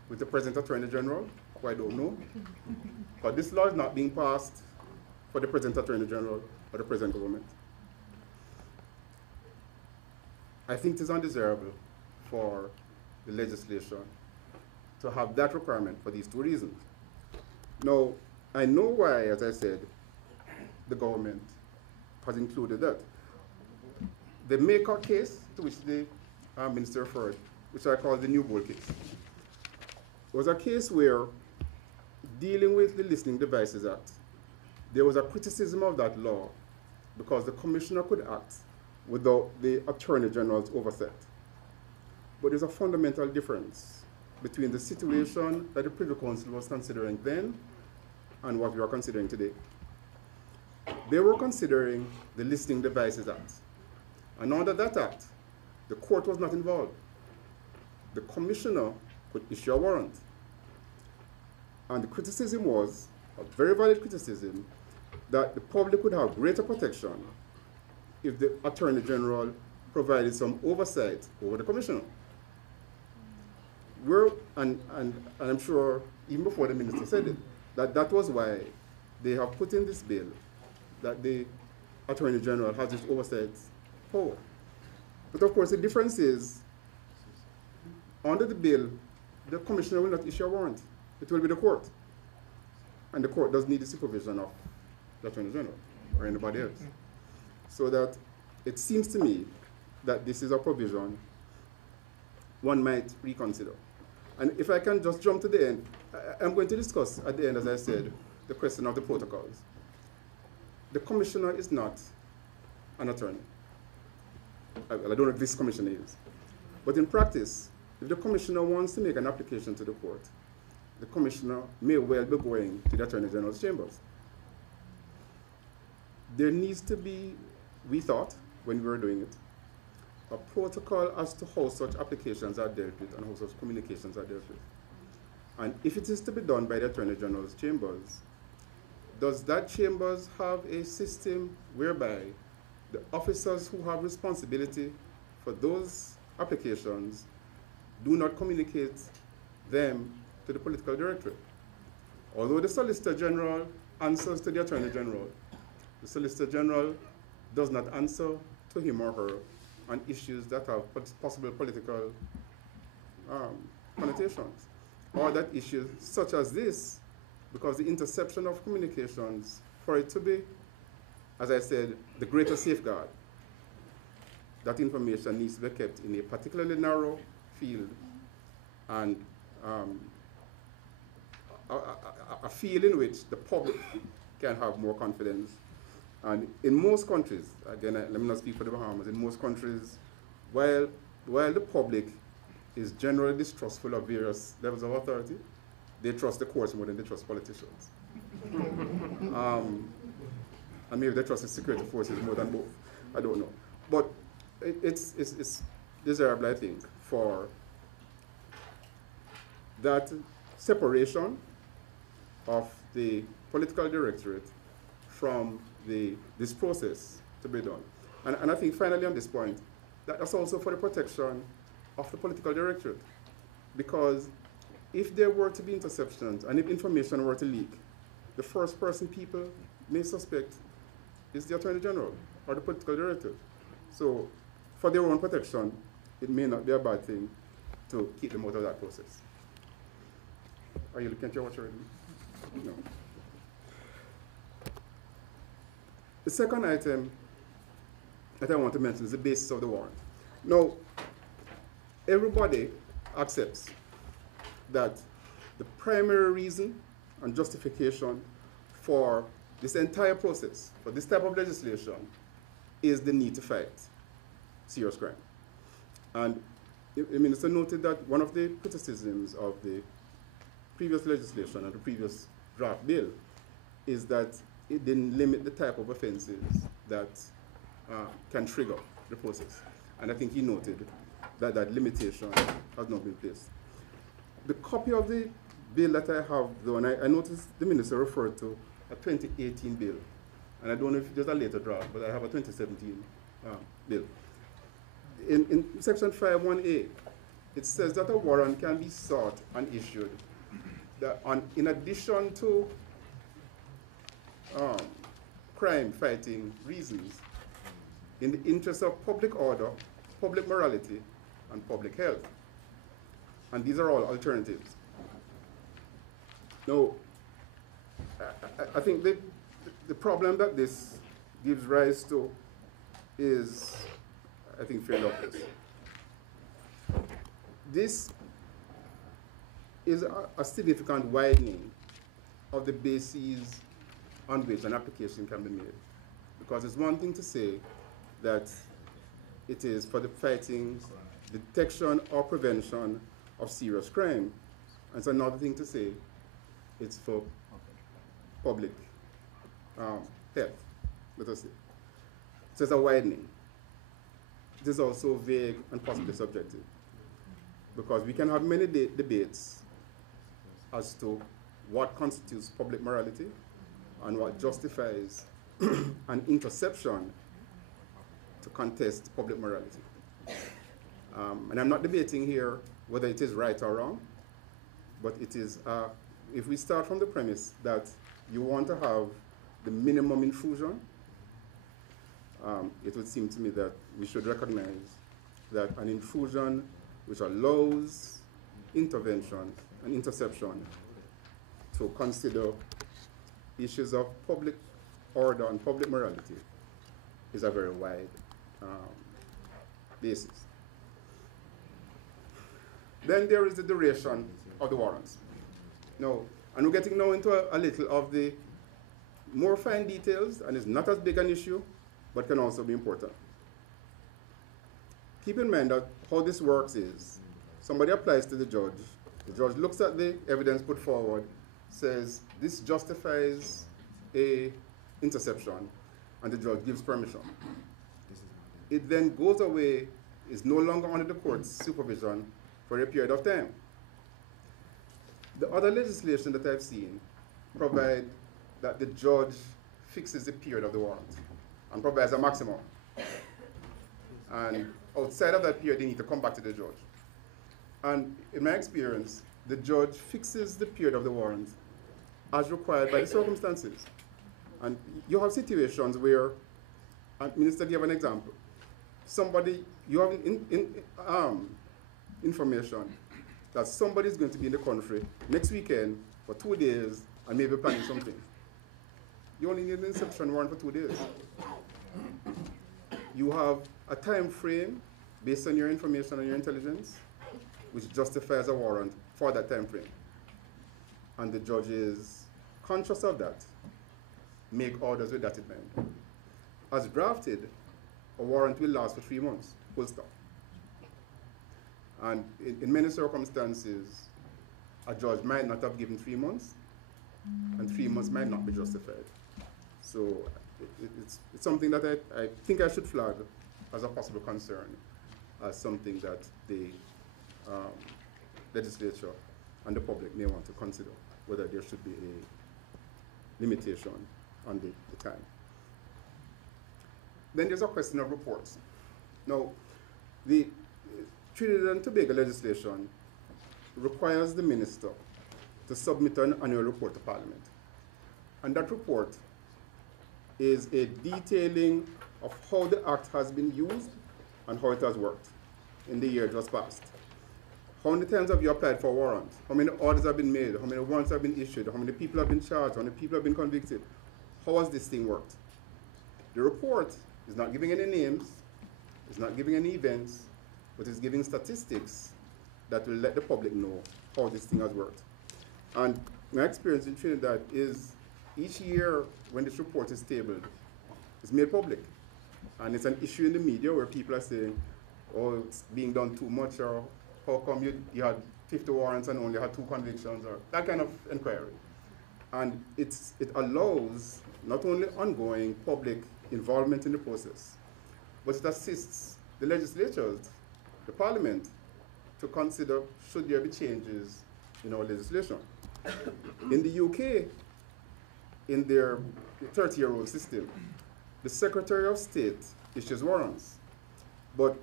with the present Attorney General, who I don't know, but this law is not being passed for the present Attorney General or the present government. I think it is undesirable for the legislation to have that requirement for these two reasons. Now, I know why, as I said, the government has included that. The Maker case, to which the minister referred, which I call the New Bold case, was a case where, dealing with the Listening Devices Act, there was a criticism of that law because the commissioner could act without the Attorney General's oversight. But there's a fundamental difference between the situation that the Privy Council was considering then and what we are considering today. They were considering the Listening Devices Act. And under that act, the court was not involved. The commissioner could issue a warrant. And the criticism was, a very valid criticism, that the public would have greater protection if the Attorney General provided some oversight over the commissioner. And I'm sure, even before the minister said it, that was why they have put in this bill that the Attorney General has this oversight power. But of course, the difference is, under the bill, the commissioner will not issue a warrant. It will be the court. And the court doesn't need the supervision of the Attorney General or anybody else. So that it seems to me that this is a provision one might reconsider. And if I can just jump to the end, I'm going to discuss at the end, as I said, the question of the protocols. The commissioner is not an attorney. I don't know if this commissioner is. But in practice, if the commissioner wants to make an application to the court, the commissioner may well be going to the Attorney General's chambers. There needs to be, we thought, when we were doing it, a protocol as to how such applications are dealt with and how such communications are dealt with. And if it is to be done by the Attorney General's chambers, does that chambers have a system whereby the officers who have responsibility for those applications do not communicate them to the political directorate? Although the Solicitor General answers to the Attorney General, the Solicitor General does not answer to him or her on issues that have possible political connotations, or that issues such as this, because the interception of communications, for it to be, as I said, the greater safeguard, that information needs to be kept in a particularly narrow field and a field in which the public can have more confidence. And in most countries, again, let me not speak for the Bahamas, in most countries, while the public is generally distrustful of various levels of authority, they trust the courts more than they trust politicians. And maybe they trust the security forces more than both. I don't know. But it's desirable, I think, for that separation of the political directorate from this process to be done. And I think finally on this point, that's also for the protection of the political directorate. Because if there were to be interceptions and if information were to leak, the first person people may suspect is the Attorney General or the political director. So for their own protection, it may not be a bad thing to keep them out of that process. Are you looking at your watch already? No. The second item that I want to mention is the basis of the warrant. Now, everybody accepts that the primary reason and justification for this entire process, for this type of legislation, is the need to fight serious crime. And the minister noted that one of the criticisms of the previous legislation and the previous draft bill is that it didn't limit the type of offenses that can trigger the process. And I think he noted that that limitation has not been placed. The copy of the bill that I have, though, and I noticed the minister referred to a 2018 bill, and I don't know if there's a later draft, but I have a 2017 bill. In section 5.1a, it says that a warrant can be sought and issued that in addition to crime-fighting reasons, in the interest of public order public morality, and public health. And these are all alternatives. Now, I think the problem that this gives rise to is, I think, fairly obvious. This is a significant widening of the bases on which an application can be made. Because it's one thing to say that it is for the fighting, detection, or prevention of serious crime. And it's another thing to say it's for public health, let us say. So it's a widening. It is also vague and possibly subjective. Because we can have many debates as to what constitutes public morality and what justifies an interception to contest public morality. And I'm not debating here whether it is right or wrong, but it is, if we start from the premise that you want to have the minimum intrusion, it would seem to me that we should recognize that an intrusion which allows intervention and interception to consider issues of public order and public morality is a very wide basis. Then there is the duration of the warrants. Now, and we're getting now into a little of the more fine details, and it's not as big an issue, but can also be important. Keep in mind that how this works is, somebody applies to the judge looks at the evidence put forward, says this justifies a interception, and the judge gives permission. It then goes away, is no longer under the court's supervision for a period of time. The other legislation that I've seen provide that the judge fixes the period of the warrant and provides a maximum. And outside of that period, they need to come back to the judge. And in my experience, the judge fixes the period of the warrant as required by the circumstances. And you have situations where, and Minister gave an example, somebody, you have information that somebody is going to be in the country next weekend for 2 days and maybe planning something. You only need an interception warrant for 2 days. You have a time frame based on your information and your intelligence, which justifies a warrant for that time frame. And the judge is conscious of that. Make orders with that in mind. As drafted, a warrant will last for 3 months, full stop. And in many circumstances, a judge might not have given 3 months, and 3 months might not be justified. So it's something that I think I should flag as a possible concern, as something that the legislature and the public may want to consider, whether there should be a limitation on the time. Then there's a question of reports. Now, the Trinidad and Tobago legislation requires the minister to submit an annual report to Parliament. And that report is a detailing of how the Act has been used and how it has worked in the year just past. How many times have you applied for a warrant? How many orders have been made? How many warrants have been issued? How many people have been charged? How many people have been convicted? How has this thing worked? The report is not giving any names, it's not giving any events, but it's giving statistics that will let the public know how this thing has worked. And my experience in Trinidad is each year when this report is tabled, it's made public. And it's an issue in the media where people are saying, oh, it's being done too much, or how come you had 50 warrants and only had 2 convictions, or that kind of inquiry. And it allows not only ongoing public involvement in the process, but it assists the legislatures, the Parliament, to consider should there be changes in our legislation. In the UK, in their 30-year-old system, the Secretary of State issues warrants, but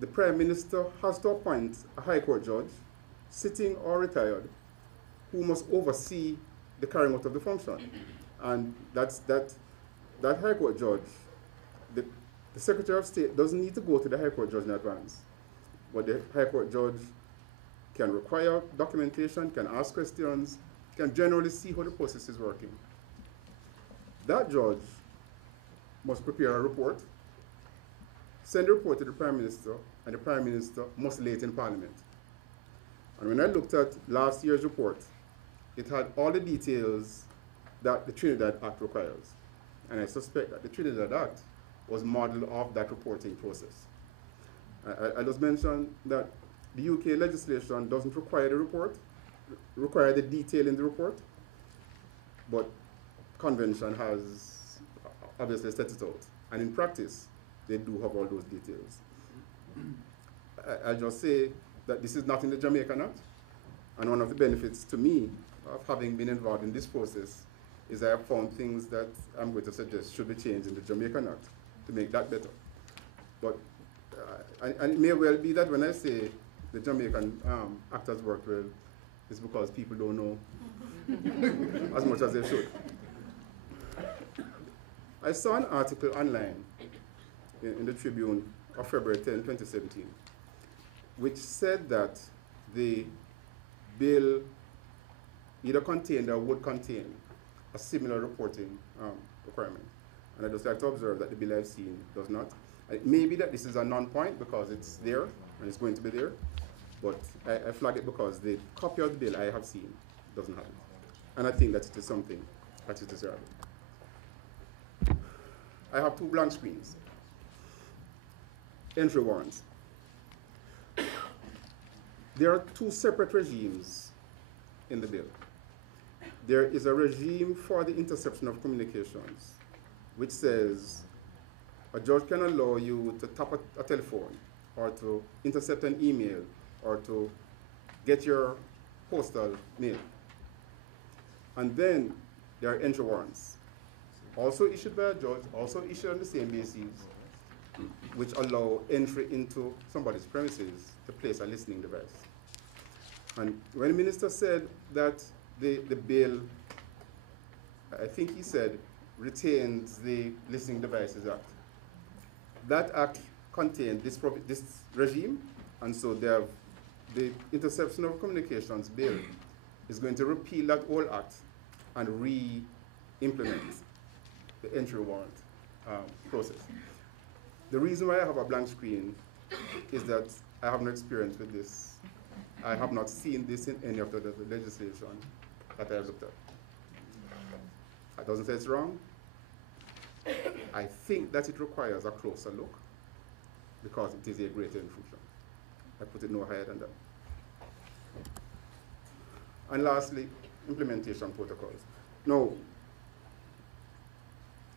the Prime Minister has to appoint a High Court judge, sitting or retired, who must oversee the carrying out of the function. And that High Court judge, The Secretary of State doesn't need to go to the High Court judge in advance, but the High Court judge can require documentation, can ask questions, can generally see how the process is working. That judge must prepare a report, send a report to the Prime Minister, and the Prime Minister must lay it in Parliament. And when I looked at last year's report, it had all the details that the Trinidad Act requires. And I suspect that the Trinidad Act was modeled off that reporting process. I just mentioned that the UK legislation doesn't require the report, require the detail in the report, but convention has obviously set it out. And in practice, they do have all those details. I'll just say that this is not in the Jamaican Act, and one of the benefits to me of having been involved in this process is I have found things that I'm going to suggest should be changed in the Jamaican Act to make that better. But, and it may well be that when I say the Jamaican Act has worked well, it's because people don't know as much as they should. I saw an article online in the Tribune of February 10, 2017, which said that the bill either contained or would contain a similar reporting requirement. And I just like to observe that the bill I've seen does not. It may be that this is a non-point because it's there and it's going to be there, but I flag it because the copy of the bill I have seen doesn't have it. And I think that it is something that is desirable. I have two blank screens. Entry warrants. There are two separate regimes in the bill. There is a regime for the interception of communications, which says a judge can allow you to tap a telephone or to intercept an email or to get your postal mail. And then there are entry warrants, also issued by a judge, also issued on the same basis, which allow entry into somebody's premises to place a listening device. And when the minister said that the bill, I think he said, retains the Listening Devices Act. That act contained this regime, and so the Interception of Communications bill is going to repeal that old act and re-implement the entry warrant process. The reason why I have a blank screen is that I have no experience with this. I have not seen this in any of the legislation that I have looked at. That doesn't say it's wrong. I think that it requires a closer look because it is a greater intrusion. I put it no higher than that. And lastly, implementation protocols. Now,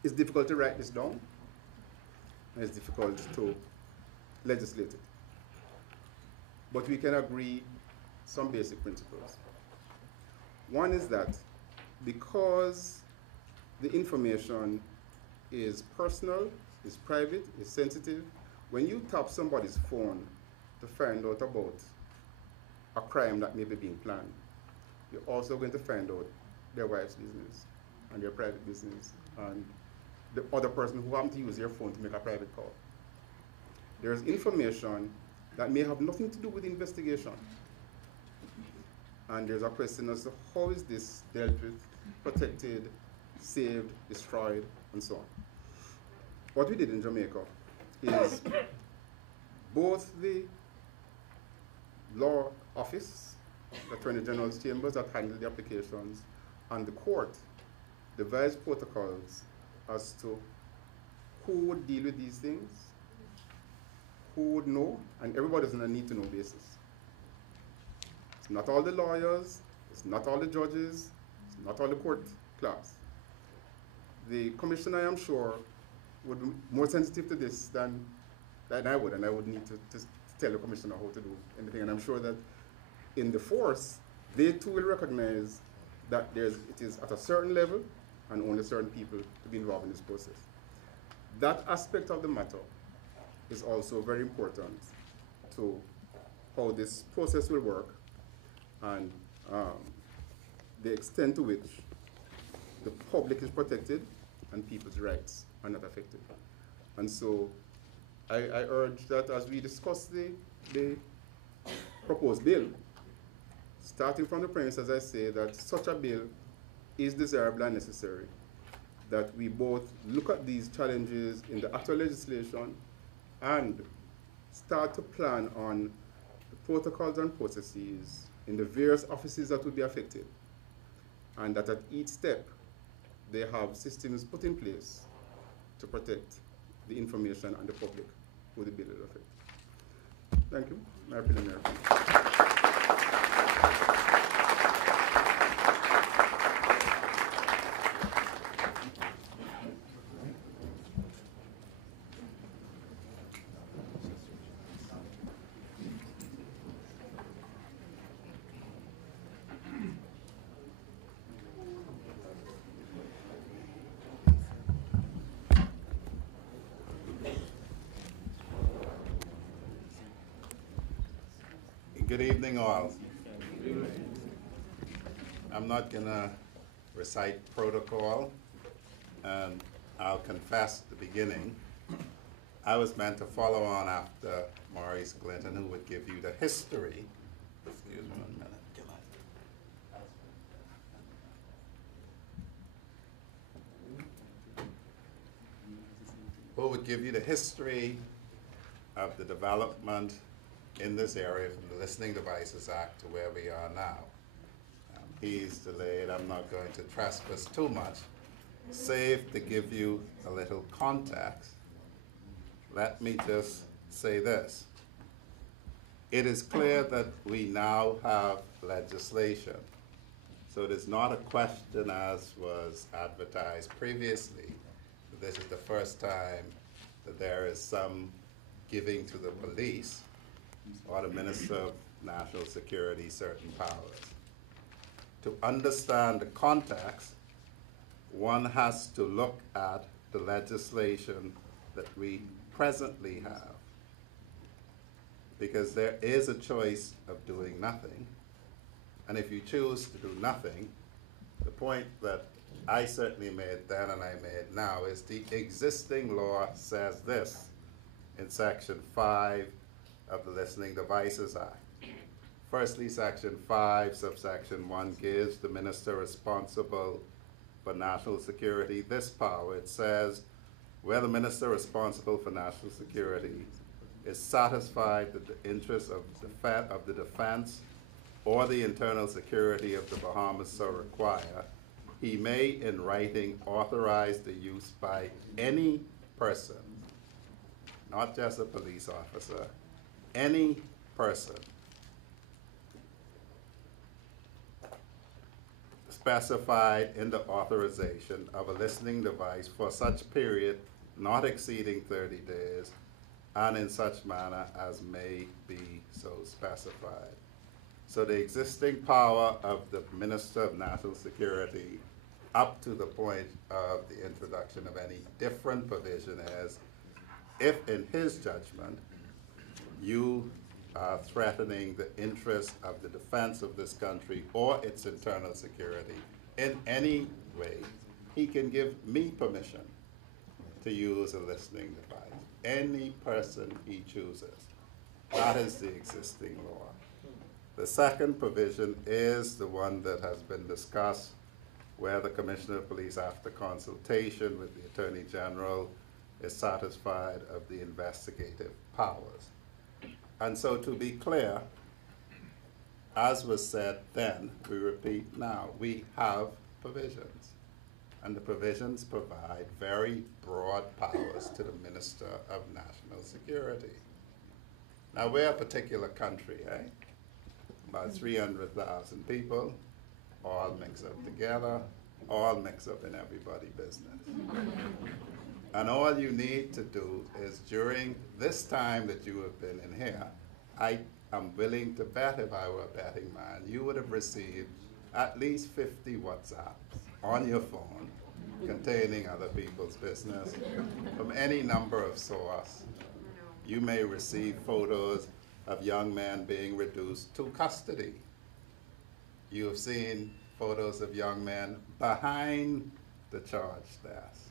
it's difficult to write this down, and it's difficult to legislate it. But we can agree some basic principles. One is that because the information is personal, is private, is sensitive, when you tap somebody's phone to find out about a crime that may be being planned, you're also going to find out their wife's business and their private business and the other person who happened to use their phone to make a private call. There's information that may have nothing to do with the investigation. And there's a question as to how is this dealt with, protected, saved, destroyed, and so on. What we did in Jamaica is both the law office, the Attorney General's chambers that handle the applications, and the court devised protocols as to who would deal with these things, who would know, and everybody's on a need-to-know basis. It's not all the lawyers, it's not all the judges, it's not all the court clerks. The commissioner, I am sure, would be more sensitive to this than I would, and I would need to tell the commissioner how to do anything. And I'm sure that in the force, they too will recognize that it is at a certain level and only certain people to be involved in this process. That aspect of the matter is also very important to how this process will work and the extent to which the public is protected and people's rights are not affected. And so I urge that as we discuss the proposed bill, starting from the premise, as I say, that such a bill is desirable and necessary, that we both look at these challenges in the actual legislation and start to plan on the protocols and processes in the various offices that will be affected, and that at each step they have systems put in place to protect the information and the public who the bill will affect. Thank you. Mayor Preliminary. Good evening, all. I'm not going to recite protocol, and I'll confess at the beginning, I was meant to follow on after Maurice Clinton, who would give you the history. Excuse me 1 minute. Who would give you the history of the development in this area from the Listening Devices Act to where we are now. He's delayed. I'm not going to trespass too much, save to give you a little context. Let me just say this. It is clear that we now have legislation. So it is not a question, as was advertised previously, that this is the first time that there is some giving to the police or the Minister of National Security certain powers. To understand the context, one has to look at the legislation that we presently have, because there is a choice of doing nothing, and if you choose to do nothing, the point that I certainly made then and I made now is the existing law says this in Section 5 of the Listening Devices Act. Firstly, Section 5, subsection 1 gives the minister responsible for national security this power. It says, where the minister responsible for national security is satisfied that the interests of the defense or the internal security of the Bahamas so require, he may in writing authorize the use by any person, not just a police officer, any person specified in the authorization of a listening device for such period not exceeding 30 days and in such manner as may be so specified. So the existing power of the Minister of National Security up to the point of the introduction of any different provision is, if in his judgment you are threatening the interest of the defense of this country or its internal security in any way, he can give me permission to use a listening device. Any person he chooses. That is the existing law. The second provision is the one that has been discussed, where the Commissioner of Police, after consultation with the Attorney General, is satisfied of the investigative powers. And so to be clear, as was said then, we repeat now, we have provisions. And the provisions provide very broad powers to the Minister of National Security. Now we're a particular country, eh? About 300,000 people, all mixed up together, all mixed up in everybody's business. And all you need to do is, during this time that you have been in here, I am willing to bet, if I were a betting man, you would have received at least 50 WhatsApps on your phone containing other people's business from any number of sources. You may receive photos of young men being reduced to custody. You have seen photos of young men behind the charge desk.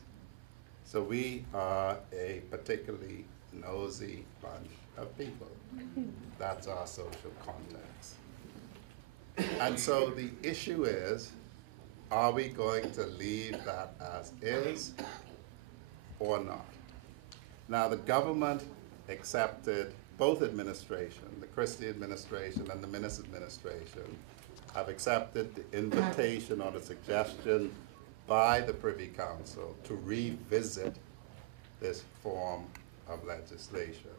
So we are a particularly nosy bunch of people. That's our social context. And so the issue is, are we going to leave that as is or not? Now, the government accepted, both administrations, the Christie administration and the Minnis administration, have accepted the invitation or the suggestion by the Privy Council to revisit this form of legislation.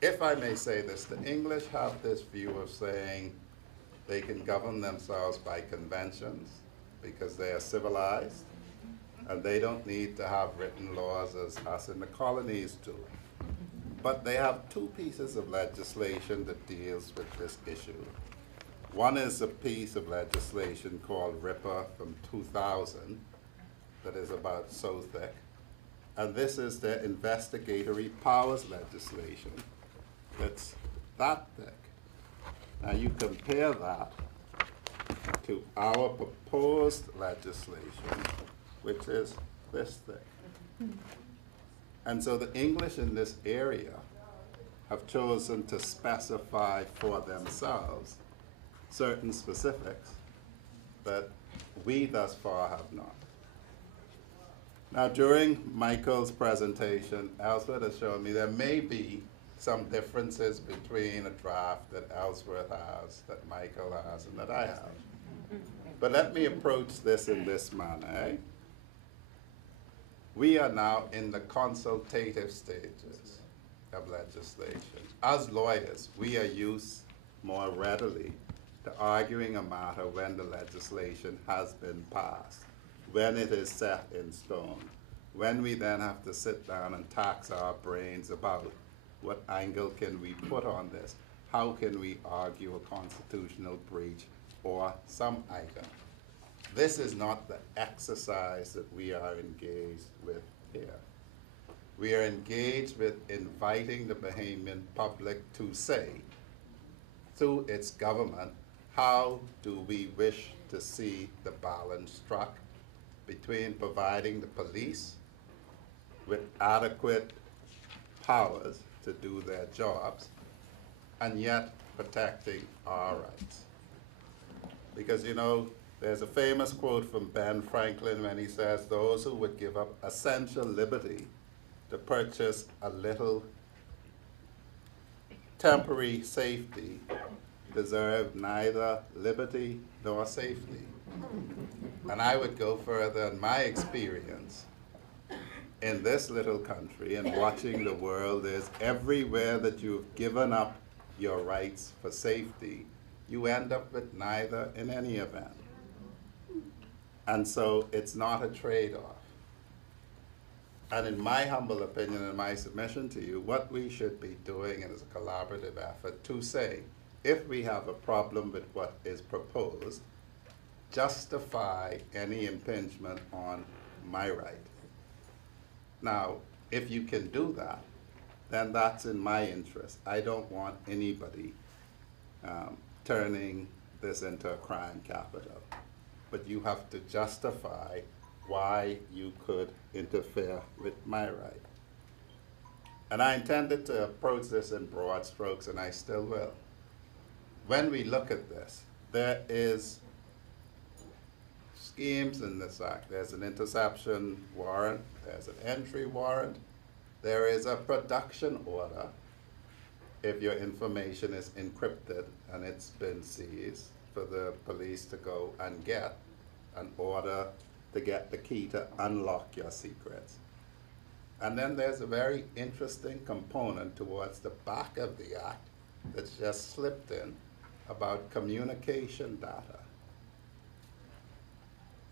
If I may say this, the English have this view of saying they can govern themselves by conventions because they are civilized and they don't need to have written laws as us in the colonies do. But they have two pieces of legislation that deals with this issue. One is a piece of legislation called RIPA from 2000 that is about so thick. And this is their investigatory powers legislation that's that thick. Now you compare that to our proposed legislation, which is this thick. And so the English in this area have chosen to specify for themselves certain specifics that we thus far have not. Now, during Michael's presentation, Ellsworth has shown me there may be some differences between a draft that Ellsworth has, that Michael has, and that I have. But let me approach this in this manner. Eh? We are now in the consultative stages of legislation. As lawyers, we are used more readily to arguing a matter when the legislation has been passed, when it is set in stone, when we then have to sit down and tax our brains about what angle can we put on this, how can we argue a constitutional breach or some item. This is not the exercise that we are engaged with here. We are engaged with inviting the Bahamian public to say, through its government, how do we wish to see the balance struck between providing the police with adequate powers to do their jobs and yet protecting our rights. Because, you know, there's a famous quote from Ben Franklin when he says, those who would give up essential liberty to purchase a little temporary safety deserve neither liberty nor safety. And I would go further in my experience in this little country and watching the world is everywhere that you've given up your rights for safety, you end up with neither in any event. And so it's not a trade-off. And in my humble opinion and my submission to you, what we should be doing is a collaborative effort to say, if we have a problem with what is proposed, justify any impingement on my right. Now, if you can do that, then that's in my interest. I don't want anybody turning this into a crime capital. But you have to justify why you could interfere with my right. And I intended to approach this in broad strokes, and I still will. When we look at this, there is schemes in this act. There's an interception warrant, there's an entry warrant, there is a production order if your information is encrypted and it's been seized, for the police to go and get an order to get the key to unlock your secrets. And then there's a very interesting component towards the back of the act that's just slipped in about communication data.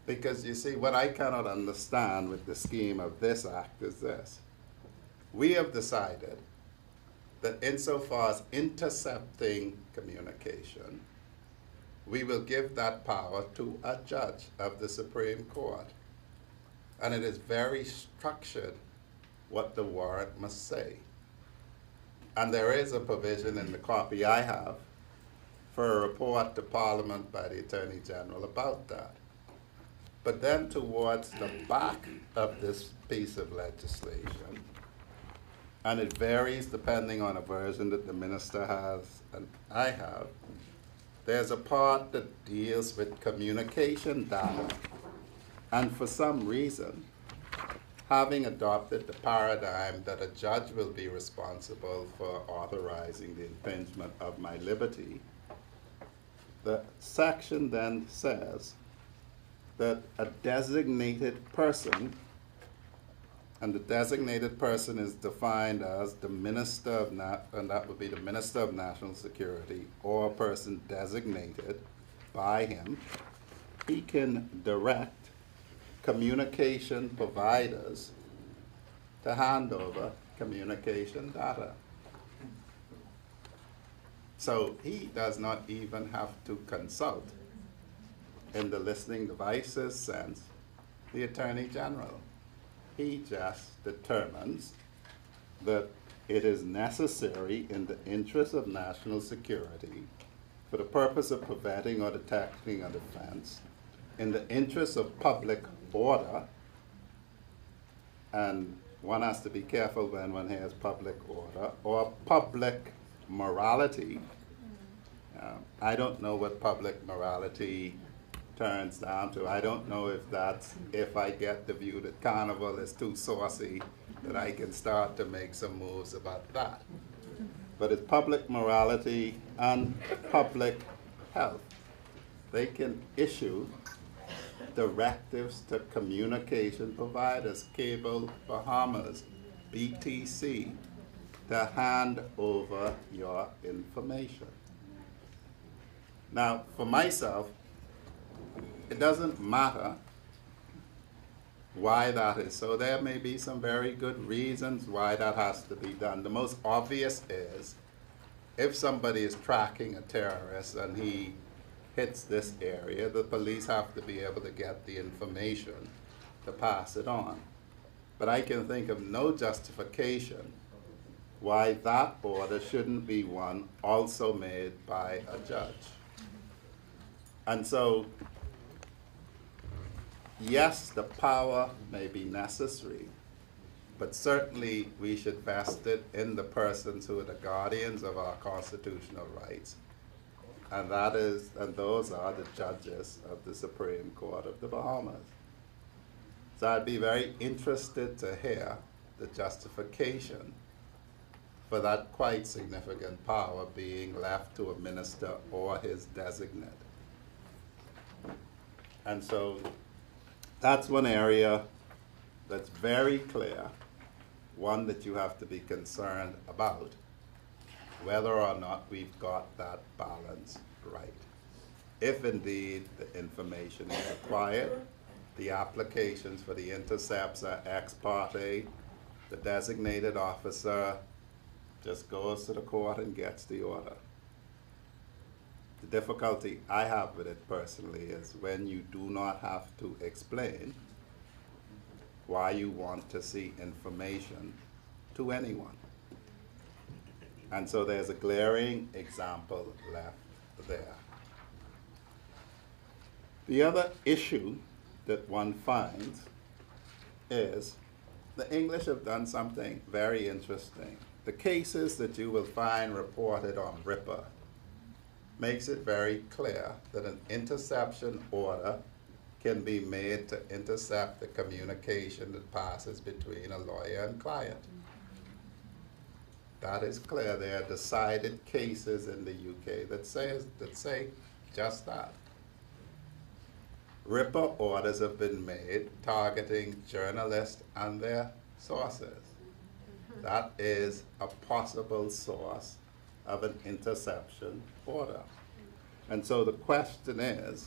Because you see, what I cannot understand with the scheme of this act is this. We have decided that insofar as intercepting communication, we will give that power to a judge of the Supreme Court. And it is very structured what the warrant must say. And there is a provision in the copy I have for a report to Parliament by the Attorney General about that. But then towards the back of this piece of legislation, and it varies depending on a version that the minister has and I have. There's a part that deals with communication data, and for some reason, having adopted the paradigm that a judge will be responsible for authorizing the impingement of my liberty, the section then says that a designated person, and the designated person is defined as the Minister of and that would be the Minister of National Security, or a person designated by him. He can direct communication providers to hand over communication data. So he does not even have to consult, in the listening devices sense, the Attorney General. He just determines that it is necessary in the interest of national security, for the purpose of preventing or detecting an offense, in the interest of public order, and one has to be careful when one hears public order, or public morality. I don't know what public morality turns down to. I don't know if that's, if I get the view that Carnival is too saucy, that I can start to make some moves about that. But it's public morality and public health. They can issue directives to communication providers, Cable Bahamas, BTC, to hand over your information. Now, for myself, it doesn't matter why that is. So there may be some very good reasons why that has to be done. The most obvious is if somebody is tracking a terrorist and he hits this area, the police have to be able to get the information to pass it on. But I can think of no justification why that order shouldn't be one also made by a judge. And so, yes, the power may be necessary, but certainly we should vest it in the persons who are the guardians of our constitutional rights. And that is, and those are the judges of the Supreme Court of the Bahamas. So I'd be very interested to hear the justification for that quite significant power being left to a minister or his designate. And so that's one area that's very clear, one that you have to be concerned about, whether or not we've got that balance right. If indeed the information is required, the applications for the intercepts are ex parte, the designated officer just goes to the court and gets the order. The difficulty I have with it personally is when you do not have to explain why you want to see information to anyone. And so there's a glaring example left there. The other issue that one finds is the English have done something very interesting. The cases that you will find reported on RIPA makes it very clear that an interception order can be made to intercept the communication that passes between a lawyer and client. That is clear. There are decided cases in the UK that say just that. RIPA orders have been made targeting journalists and their sources. That is a possible source of an interception order. And so the question is,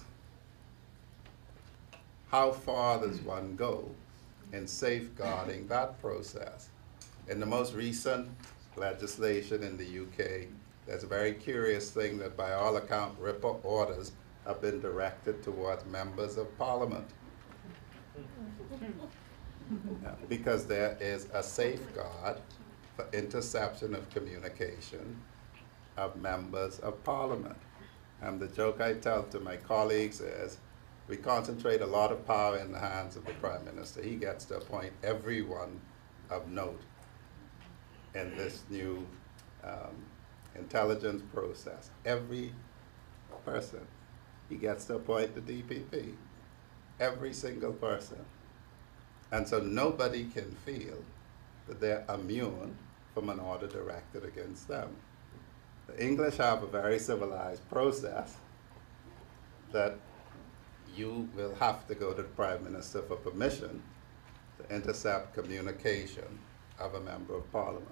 how far does one go in safeguarding that process? In the most recent legislation in the UK, there's a very curious thing that by all accounts, RIPA orders have been directed towards members of parliament. Because there is a safeguard for interception of communication of members of parliament. And the joke I tell to my colleagues is, we concentrate a lot of power in the hands of the Prime Minister. He gets to appoint everyone of note. in this new intelligence process. Every person, he gets to appoint the DPP. Every single person. And so nobody can feel that they're immune from an order directed against them. The English have a very civilized process that you will have to go to the Prime Minister for permission to intercept communication of a member of Parliament.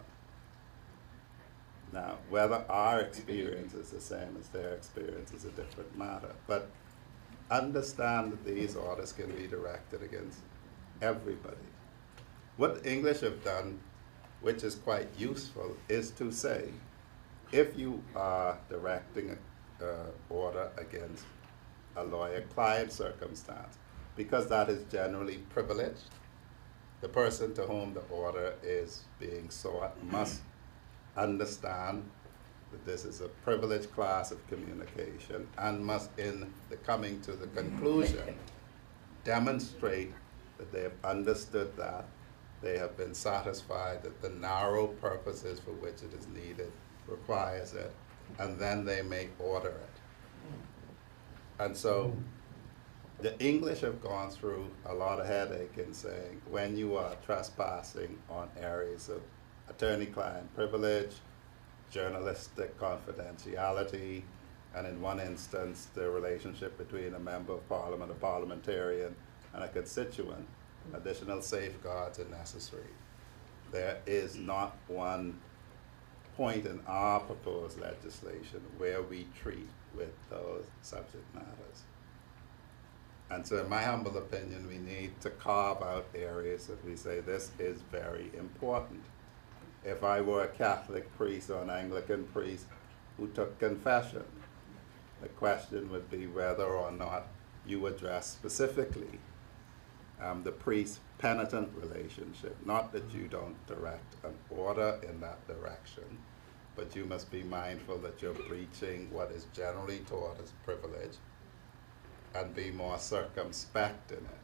Now, whether our experience is the same as their experience is a different matter, but understand that these orders can be directed against everybody. What the English have done, which is quite useful, is to say, if you are directing an order against a lawyer-client circumstance, because that is generally privileged, the person to whom the order is being sought must understand that this is a privileged class of communication and must, in the coming to the conclusion, demonstrate that they have understood that, they have been satisfied that the narrow purposes for which it is needed requires it, and then they may order it. And so the English have gone through a lot of headache in saying when you are trespassing on areas of attorney-client privilege, journalistic confidentiality, and in one instance, the relationship between a member of Parliament, a parliamentarian, and a constituent, additional safeguards are necessary. There is not one point in our proposed legislation where we treat with those subject matters. And so in my humble opinion, we need to carve out areas that we say this is very important. If I were a Catholic priest or an Anglican priest who took confession, the question would be whether or not you address specifically the priest-penitent relationship. Not that you don't direct an order in that direction, but you must be mindful that you're breaching what is generally taught as privilege and be more circumspect in it.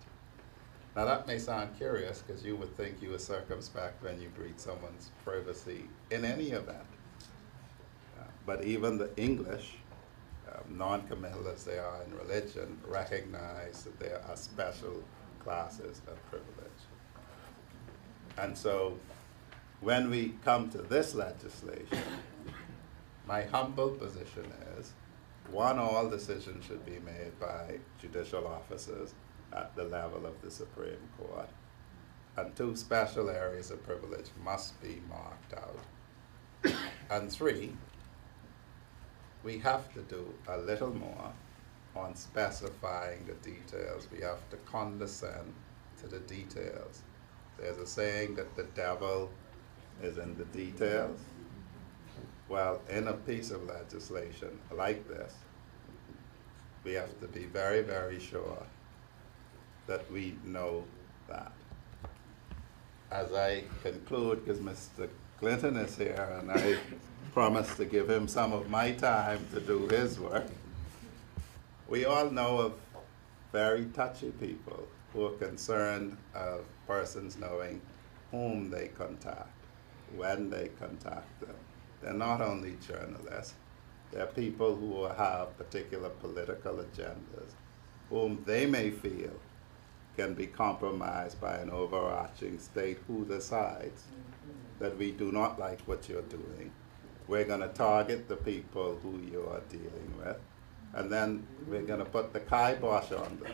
Now that may sound curious because you would think you were circumspect when you breach someone's privacy in any event. But even the English, non-committal as they are in religion, recognize that there are special classes of privilege. And so when we come to this legislation, my humble position is, one, all decisions should be made by judicial officers at the level of the Supreme Court. And two, special areas of privilege must be marked out. And three, we have to do a little more on specifying the details. We have to condescend to the details. There's a saying that the devil is in the details. Well, in a piece of legislation like this, we have to be very, very sure that we know that. As I conclude, because Mr. Clinton is here and I promised to give him some of my time to do his work, we all know of very touchy people who are concerned of persons knowing whom they contact, when they contact them. They're not only journalists, they're people who have particular political agendas, whom they may feel can be compromised by an overarching state who decides that we do not like what you're doing. We're going to target the people who you are dealing with, and then we're going to put the kibosh on them.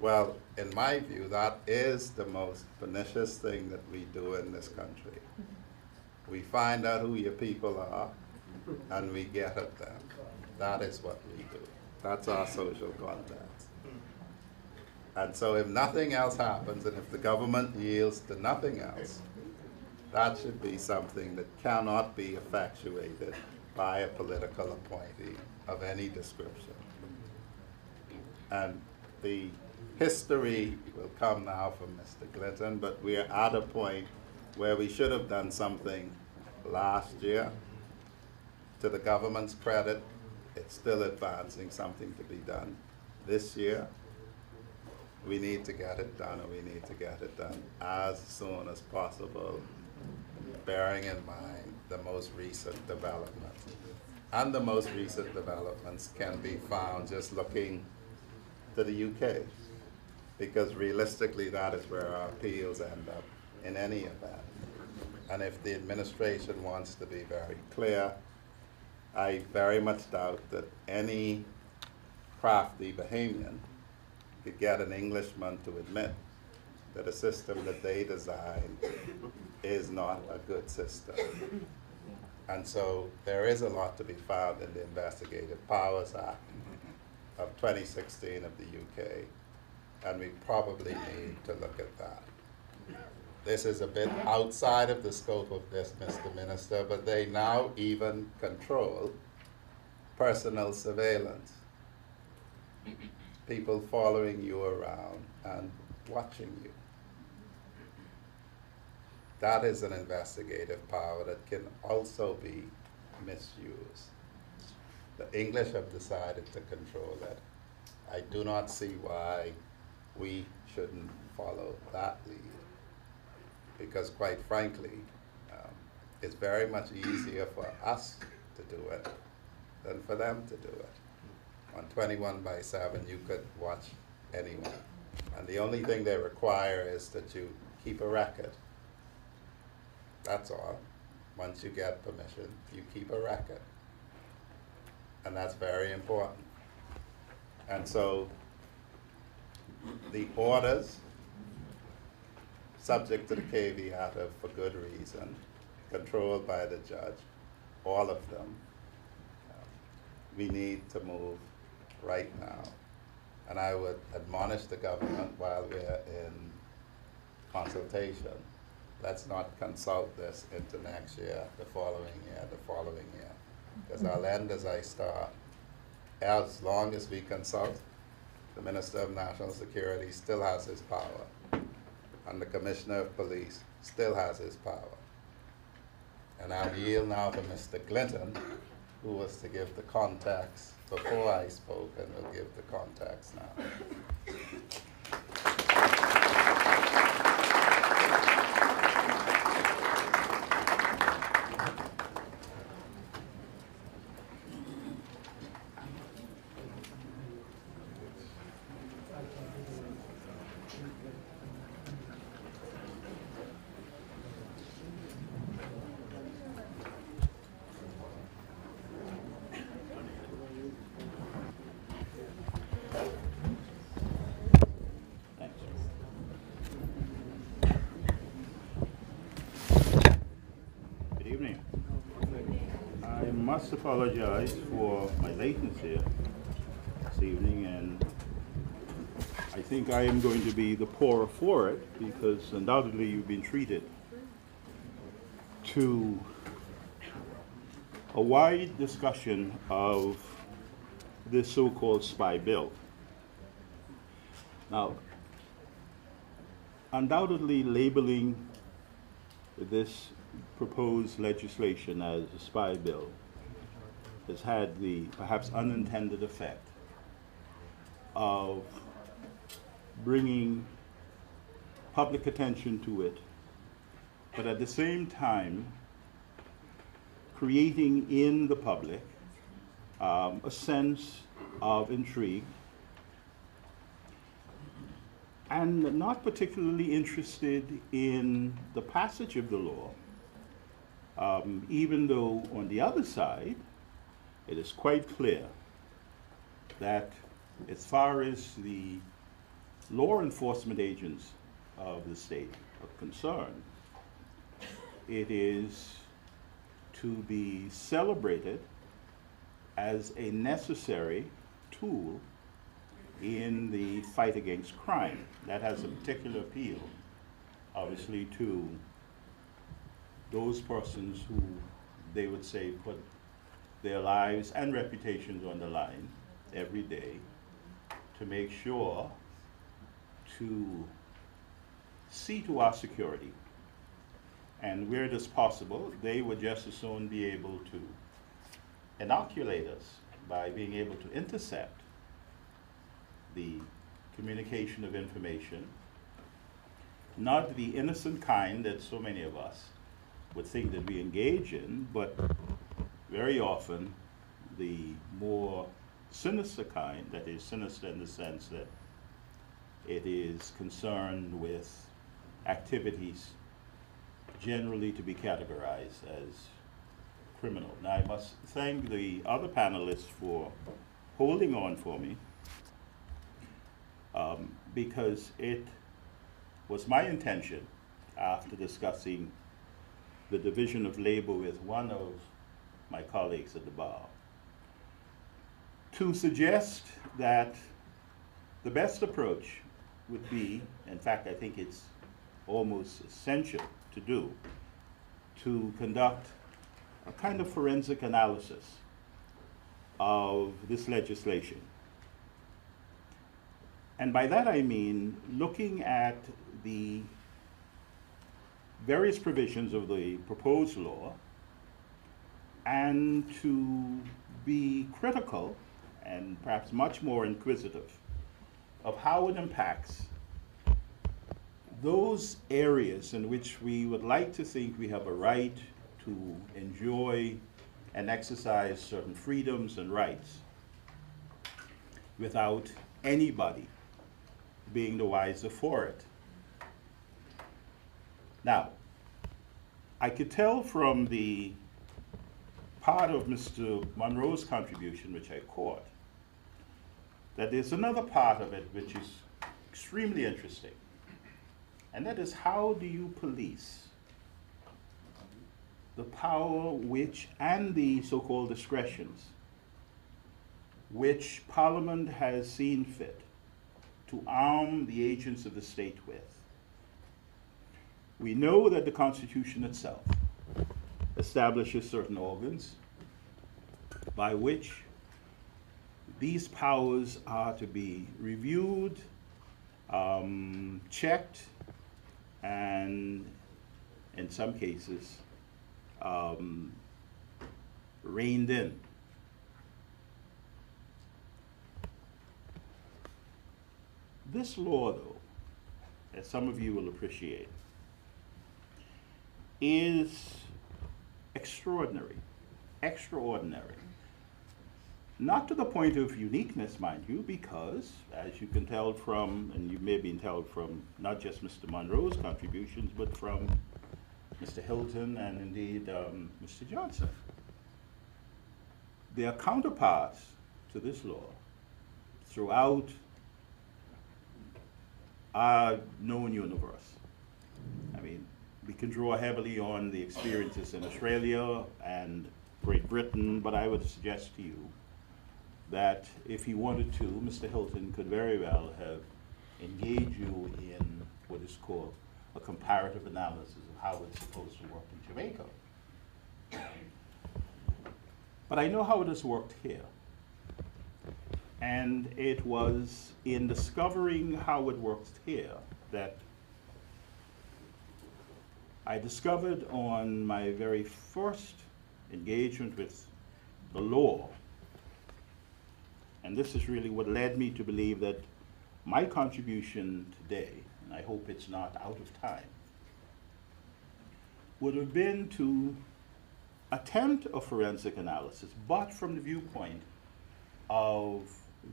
Well, in my view, that is the most pernicious thing that we do in this country. We find out who your people are, and we get at them. That is what we do. That's our social contract. And so if nothing else happens, and if the government yields to nothing else, that should be something that cannot be effectuated by a political appointee of any description. And the history will come now from Mr. Clinton, but we are at a point where we should have done something last year. To the government's credit, it's still advancing something to be done this year. We need to get it done, and we need to get it done as soon as possible. but bearing in mind the most recent developments. And the most recent developments can be found just looking to the UK, because realistically that is where our appeals end up in any event. And if the administration wants to be very clear, I very much doubt that any crafty Bahamian could get an Englishman to admit that a system that they designed is not a good system. And so there is a lot to be found in the Investigative Powers Act of 2016 of the UK, and we probably need to look at that. This is a bit outside of the scope of this, Mr. Minister, but they now even control personal surveillance. People following you around and watching you. That is an investigative power that can also be misused. The English have decided to control it. I do not see why we shouldn't follow that lead. Because quite frankly, it's very much easier for us to do it than for them to do it. On 21/7, you could watch anyone. And the only thing they require is that you keep a record. That's all. Once you get permission, you keep a record. And that's very important. And so the orders, subject to the caveat of for good reason, controlled by the judge, all of them, we need to move right now. And I would admonish the government while we're in consultation, let's not consult this into next year, the following year, the following year. Because I'll end as I start. As long as we consult, the Minister of National Security still has his power. And the Commissioner of Police still has his power. And I'll yield now to Mr. Clinton, who was to give the context before I spoke, and will give the context now. I must apologize for my latency this evening, and I think I am going to be the poorer for it, because undoubtedly you've been treated to a wide discussion of this so-called spy bill. Now, undoubtedly labeling this proposed legislation as a spy bill has had the perhaps unintended effect of bringing public attention to it, but at the same time creating in the public a sense of intrigue and not particularly interested in the passage of the law, even though on the other side it is quite clear that as far as the law enforcement agents of the state are concerned, it is to be celebrated as a necessary tool in the fight against crime. That has a particular appeal, obviously, to those persons who they would say put their lives and reputations on the line every day to make sure to see to our security. And where it is possible, they would just as soon be able to inoculate us by being able to intercept the communication of information, not the innocent kind that so many of us would think that we engage in, but very often the more sinister kind, that is sinister in the sense that it is concerned with activities generally to be categorized as criminal. Now, I must thank the other panelists for holding on for me, because it was my intention, after discussing the division of labor with one of my colleagues at the bar, to suggest that the best approach would be, in fact, I think it's almost essential to do, to conduct a kind of forensic analysis of this legislation. And by that I mean looking at the various provisions of the proposed law and to be critical and perhaps much more inquisitive of how it impacts those areas in which we would like to think we have a right to enjoy and exercise certain freedoms and rights without anybody being the wiser for it. Now, I could tell from the part of Mr. Monroe's contribution which I caught that there's another part of it which is extremely interesting, and that is, how do you police the power which, and the so-called discretions, which Parliament has seen fit to arm the agents of the state with? We know that the Constitution itself establishes certain organs by which these powers are to be reviewed, checked, and in some cases, reined in. This law, though, as some of you will appreciate, is extraordinary. Not to the point of uniqueness, mind you, because, as you can tell from, and you may have been told from not just Mr. Monroe's contributions, but from Mr. Hilton and indeed Mr. Johnson, there are counterparts to this law throughout our known universe. I mean, we can draw heavily on the experiences in Australia and Great Britain, but I would suggest to you that if he wanted to, Mr. Hilton could very well have engaged you in what is called a comparative analysis of how it's supposed to work in Jamaica. But I know how it has worked here. And it was in discovering how it works here that I discovered on my very first engagement with the law, and this is really what led me to believe that my contribution today, and I hope it's not out of time, would have been to attempt a forensic analysis, but from the viewpoint of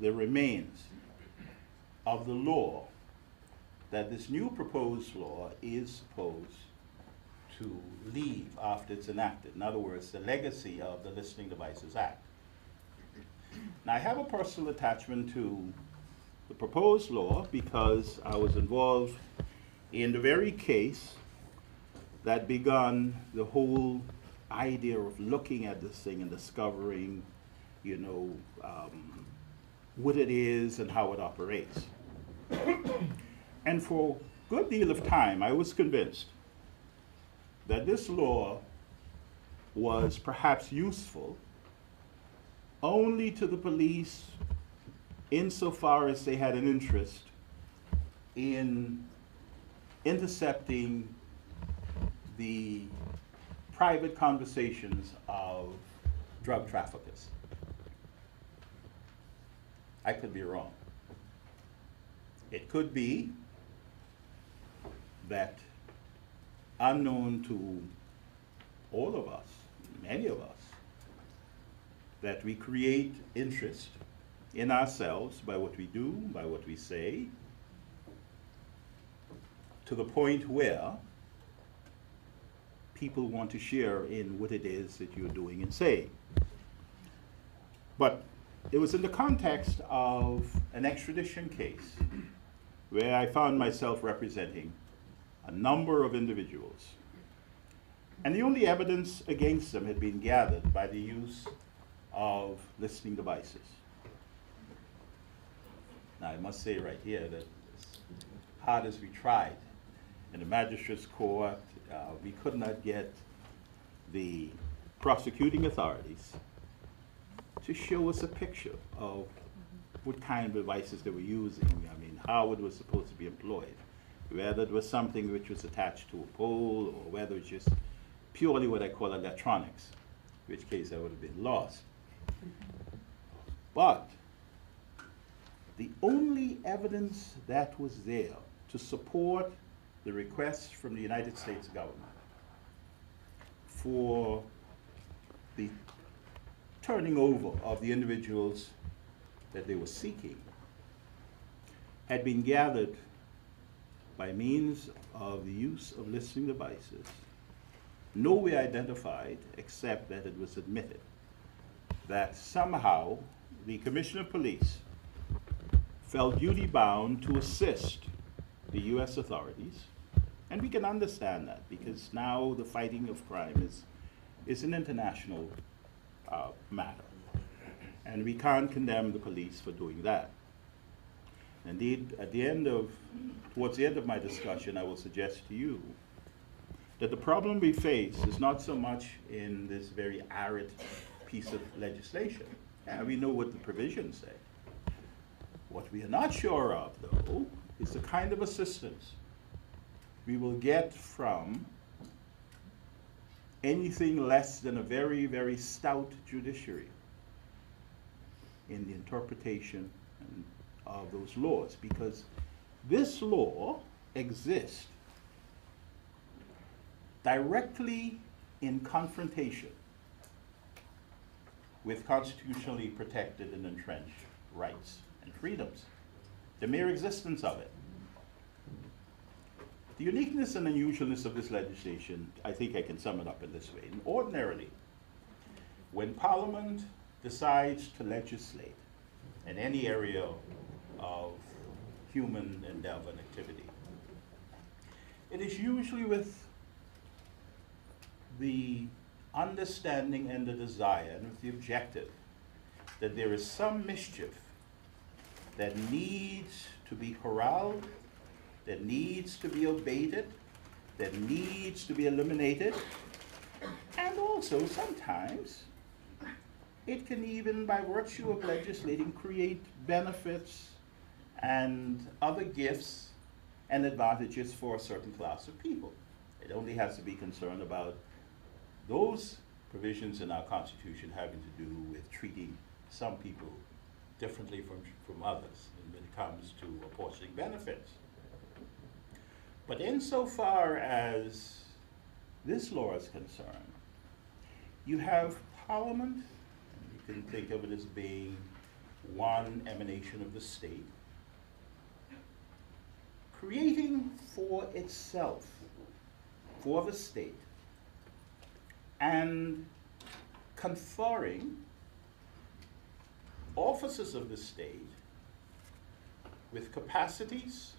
the remains of the law that this new proposed law is supposed to leave after it's enacted. In other words, the legacy of the Listening Devices Act. Now, I have a personal attachment to the proposed law because I was involved in the very case that begun the whole idea of looking at this thing and discovering, you know, what it is and how it operates. And for a good deal of time, I was convinced that this law was perhaps useful only to the police insofar as they had an interest in intercepting the private conversations of drug traffickers. I could be wrong. It could be that, unknown to all of us, many of us, that we create interest in ourselves by what we do, by what we say, to the point where people want to share in what it is that you're doing and saying. But it was in the context of an extradition case where I found myself representing a number of individuals. And the only evidence against them had been gathered by the use of listening devices. Now, I must say right here that as hard as we tried in the magistrate's court, we could not get the prosecuting authorities to show us a picture of what kind of devices they were using. I mean, how it was supposed to be employed, whether it was something which was attached to a pole or whether it's just purely what I call electronics, in which case I would have been lost. But the only evidence that was there to support the request from the United States government for the turning over of the individuals that they were seeking had been gathered by means of the use of listening devices, nowhere identified except that it was admitted that somehow the Commissioner of Police felt duty bound to assist the U.S. authorities. And we can understand that because now the fighting of crime is an international matter. And we can't condemn the police for doing that. Indeed, towards the end of my discussion, I will suggest to you that the problem we face is not so much in this very arid piece of legislation. We know what the provisions say. What we are not sure of, though, is the kind of assistance we will get from anything less than a very, very stout judiciary in the interpretation of those laws, because this law exists directly in confrontation with constitutionally protected and entrenched rights and freedoms. The mere existence of it. The uniqueness and unusualness of this legislation, I think I can sum it up in this way. Ordinarily, when Parliament decides to legislate in any area of human endeavor and activity, it is usually with the understanding and the desire and with the objective that there is some mischief that needs to be corralled, that needs to be abated, that needs to be eliminated, and also sometimes it can even, by virtue of legislating, create benefits and other gifts and advantages for a certain class of people. It only has to be concerned about those provisions in our Constitution having to do with treating some people differently from others when it comes to apportioning benefits. But insofar as this law is concerned, you have Parliament, and you can think of it as being one emanation of the state, creating for itself, for the state, and conferring officers of the state with capacities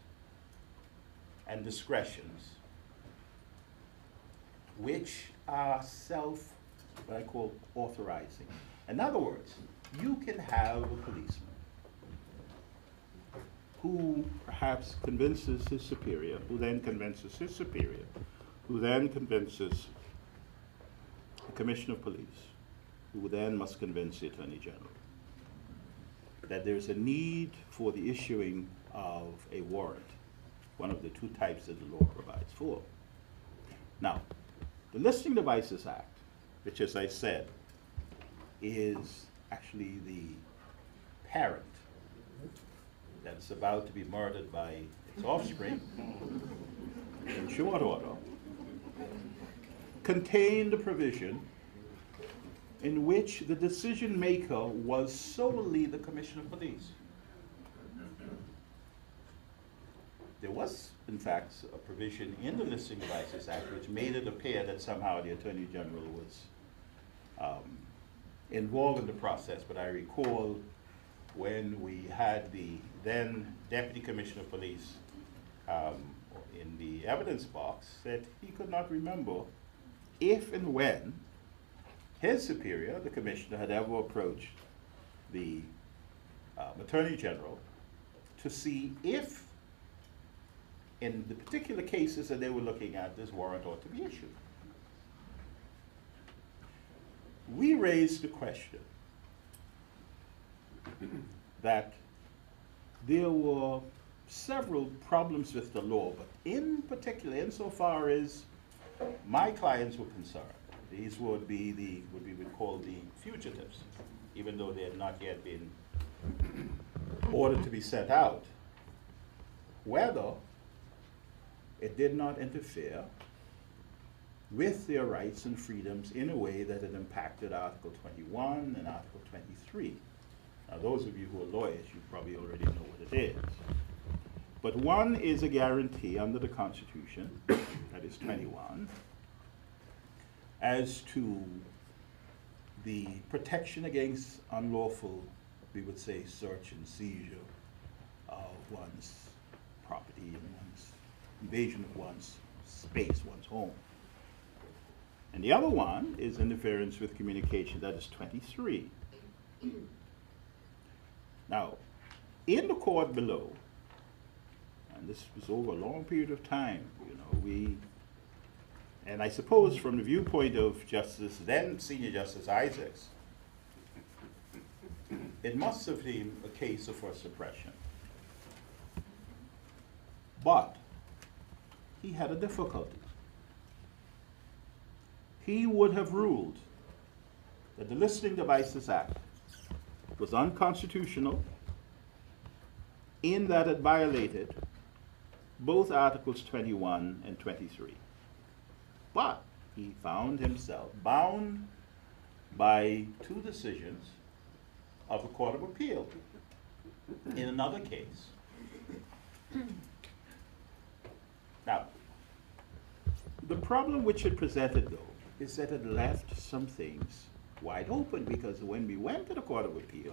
and discretions which are what I call authorizing. In other words, you can have a policeman who perhaps convinces his superior, who then convinces his superior, who then convinces the Commissioner of Police, who then must convince the Attorney General that there's a need for the issuing of a warrant, one of the two types that the law provides for. Now, the Listening Devices Act, which, as I said, is actually the parent that's about to be murdered by its offspring in short order, contained a provision in which the decision maker was solely the Commissioner of Police. There was, in fact, a provision in the Listing Devices Act which made it appear that somehow the Attorney General was involved in the process, but I recall when we had the then Deputy Commissioner of Police in the evidence box, that he could not remember if and when his superior, the Commissioner, had ever approached the Attorney General to see if, in the particular cases that they were looking at, this warrant ought to be issued. We raised the question that there were several problems with the law, but in particular, insofar as my clients were concerned, these would be what we would call the fugitives, even though they had not yet been ordered to be sent out, whether it did not interfere with their rights and freedoms in a way that it impacted Article 21 and Article 23. Now, those of you who are lawyers, you probably already know what it is. But one is a guarantee under the Constitution, that is 21, as to the protection against unlawful, we would say, search and seizure of one's property and one's invasion of one's space, one's home. And the other one is interference with communication, that is 23. Now, in the court below, and this was over a long period of time, you know, and I suppose from the viewpoint of then Senior Justice Isaacs, it must have been a case of for suppression. But he had a difficulty. He would have ruled that the Listing Devices Act was unconstitutional in that it violated both Articles 21 and 23. But he found himself bound by two decisions of the Court of Appeal in another case. Now, the problem which it presented, though, is that it left some things wide open, because when we went to the Court of Appeal,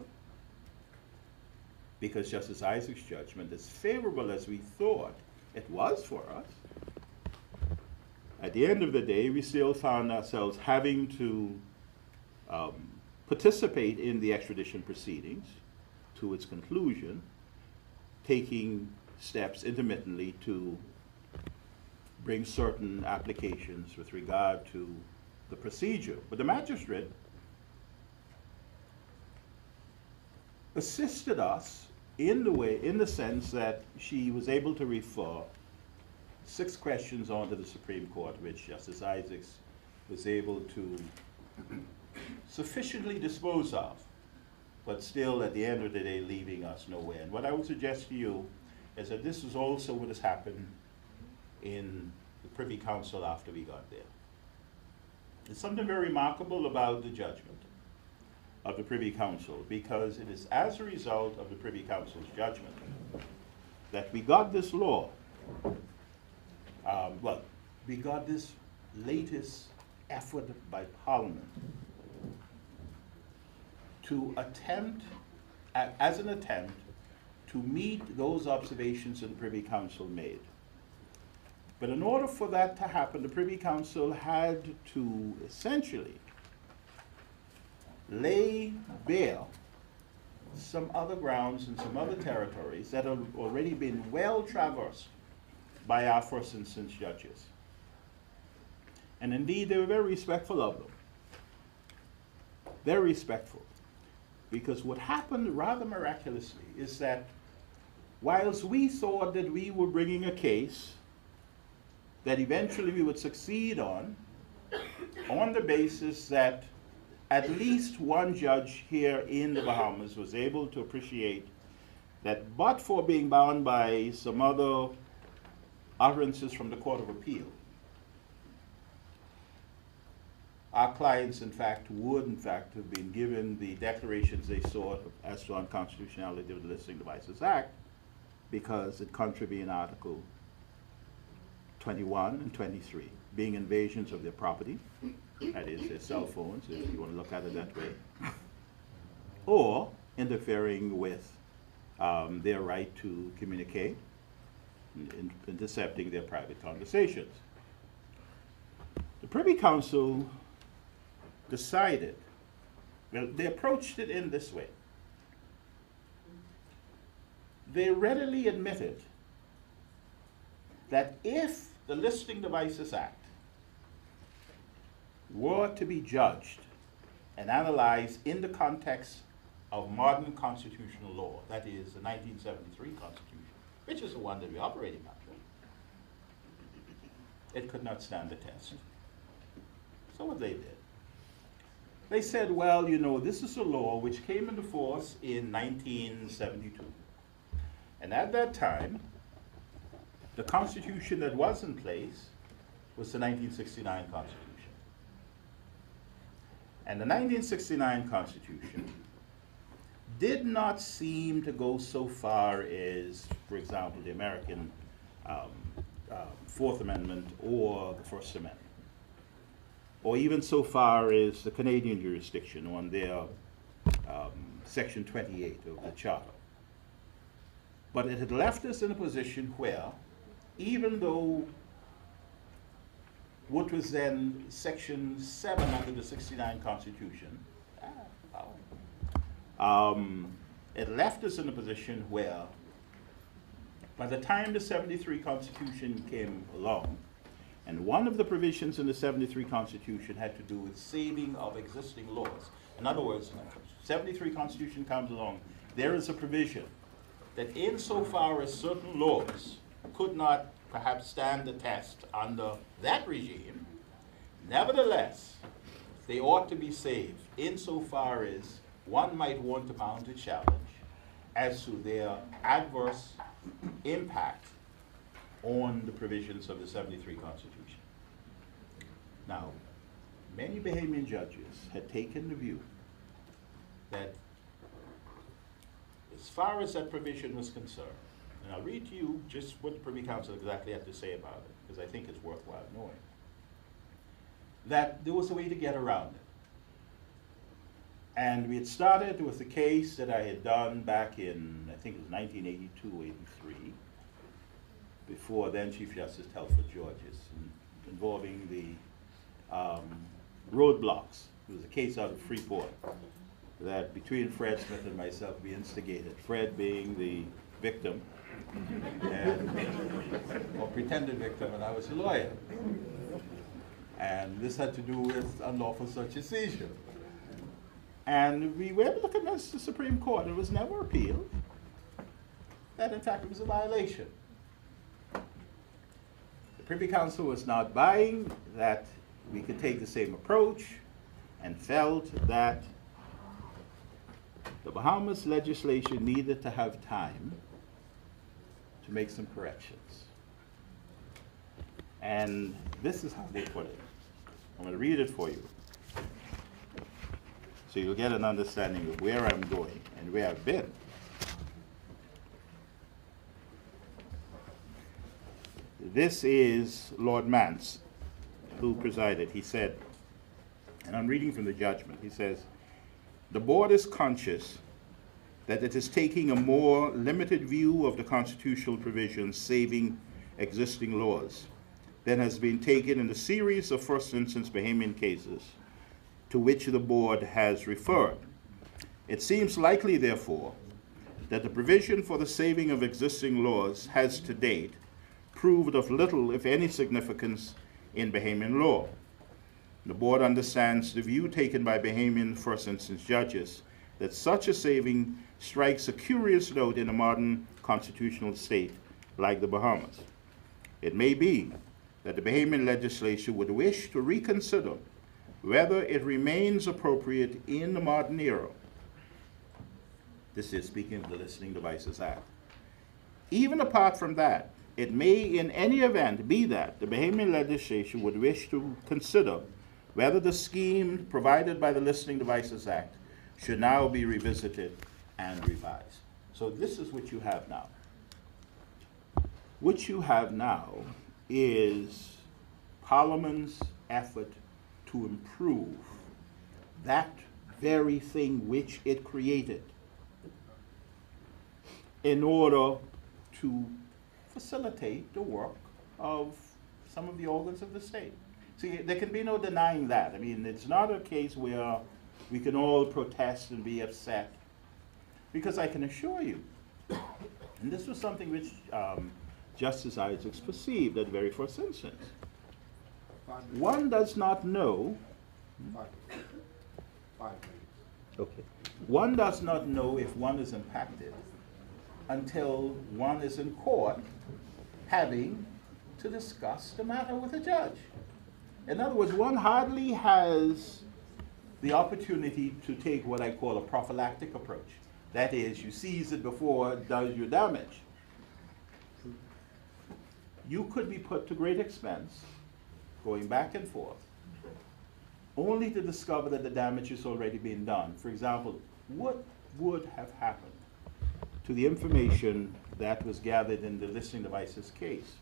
because Justice Isaacs' judgment, as favorable as we thought it was for us, at the end of the day, we still found ourselves having to participate in the extradition proceedings to its conclusion, taking steps intermittently to bring certain applications with regard to the procedure. But the magistrate assisted us in the sense that she was able to refer 6 questions onto the Supreme Court, which Justice Isaacs was able to sufficiently dispose of, but still at the end of the day leaving us nowhere. And what I would suggest to you is that this is also what has happened in the Privy Council after we got there. There's something very remarkable about the judgment of the Privy Council, because it is as a result of the Privy Council's judgment that we got this law. We got this latest effort by Parliament to attempt, as an attempt, to meet those observations that the Privy Council made. But in order for that to happen, the Privy Council had to essentially lay bare some other grounds and some other territories that have already been well traversed by our first instance judges. And indeed, they were very respectful of them. Very respectful. Because what happened rather miraculously is that whilst we thought that we were bringing a case that eventually we would succeed on the basis that at least one judge here in the Bahamas was able to appreciate that, but for being bound by some other utterances from the Court of Appeal, our clients, in fact, would, in fact, have been given the declarations they sought as to unconstitutionality of the Listing Devices Act because it contravened Article 21 and 23, being invasions of their property, that is, their cell phones, if you want to look at it that way, or interfering with their right to communicate, intercepting their private conversations. The Privy Council decided, well, they approached it in this way. They readily admitted that if the Listing Devices Act were to be judged and analyzed in the context of modern constitutional law, that is the 1973 Constitution, which is the one that we're operating under, it could not stand the test. So what they did, they said, well, you know, this is a law which came into force in 1972. And at that time, the Constitution that was in place was the 1969 Constitution. And the 1969 Constitution did not seem to go so far as, for example, the American Fourth Amendment or the First Amendment, or even so far as the Canadian jurisdiction on their Section 28 of the Charter. But it had left us in a position where, even though what was then Section 7 under the 69 Constitution, it left us in a position where, by the time the 73 Constitution came along, and one of the provisions in the 73 Constitution had to do with saving of existing laws. In other words, when the 73 Constitution comes along, there is a provision that insofar as certain laws could not perhaps stand the test under that regime, nevertheless, they ought to be saved insofar as one might want to mount a challenge as to their adverse impact on the provisions of the 73 Constitution. Now, many Bahamian judges had taken the view that as far as that provision was concerned, and I'll read to you just what the Privy Council exactly had to say about it, because I think it's worthwhile knowing, that there was a way to get around it. And we had started with a case that I had done back in, I think it was 1982, 83, before then Chief Justice Telford Georges, involving the roadblocks. It was a case out of Freeport that between Fred Smith and myself we instigated, Fred being the victim, or pretended victim, and I was a lawyer. And this had to do with unlawful search and seizure. And we were able to convince the Supreme Court, it was never appealed, that in fact it was a violation. The Privy Council was not buying that we could take the same approach and felt that the Bahamas legislation needed to have time to make some corrections. And this is how they put it. I'm going to read it for you, so you'll get an understanding of where I'm going and where I've been. This is Lord Mance, who presided. He said, and I'm reading from the judgment, he says, "The board is conscious that it is taking a more limited view of the constitutional provisions saving existing laws than has been taken in the series of first instance Bahamian cases to which the board has referred. It seems likely, therefore, that the provision for the saving of existing laws has to date proved of little, if any, significance in Bahamian law. The board understands the view taken by Bahamian first instance judges that such a saving strikes a curious note in a modern constitutional state like the Bahamas. It may be that the Bahamian legislature would wish to reconsider whether it remains appropriate in the modern era." This is speaking of the Listening Devices Act. "Even apart from that, it may in any event be that the Bahamian legislature would wish to consider whether the scheme provided by the Listening Devices Act should now be revisited and revised. So this is what you have now. What you have now is Parliament's effort to improve that very thing which it created in order to facilitate the work of some of the organs of the state. See, there can be no denying that. I mean, it's not a case where we can all protest and be upset, because I can assure you, and this was something which Justice Isaacs perceived at the very first instance, one does not know, okay, one does not know if one is impacted until one is in court having to discuss the matter with a judge. In other words, one hardly has the opportunity to take what I call a prophylactic approach. That is, you seize it before it does you damage. You could be put to great expense going back and forth, only to discover that the damage has already been done. For example, what would have happened to the information that was gathered in the Listening Devices case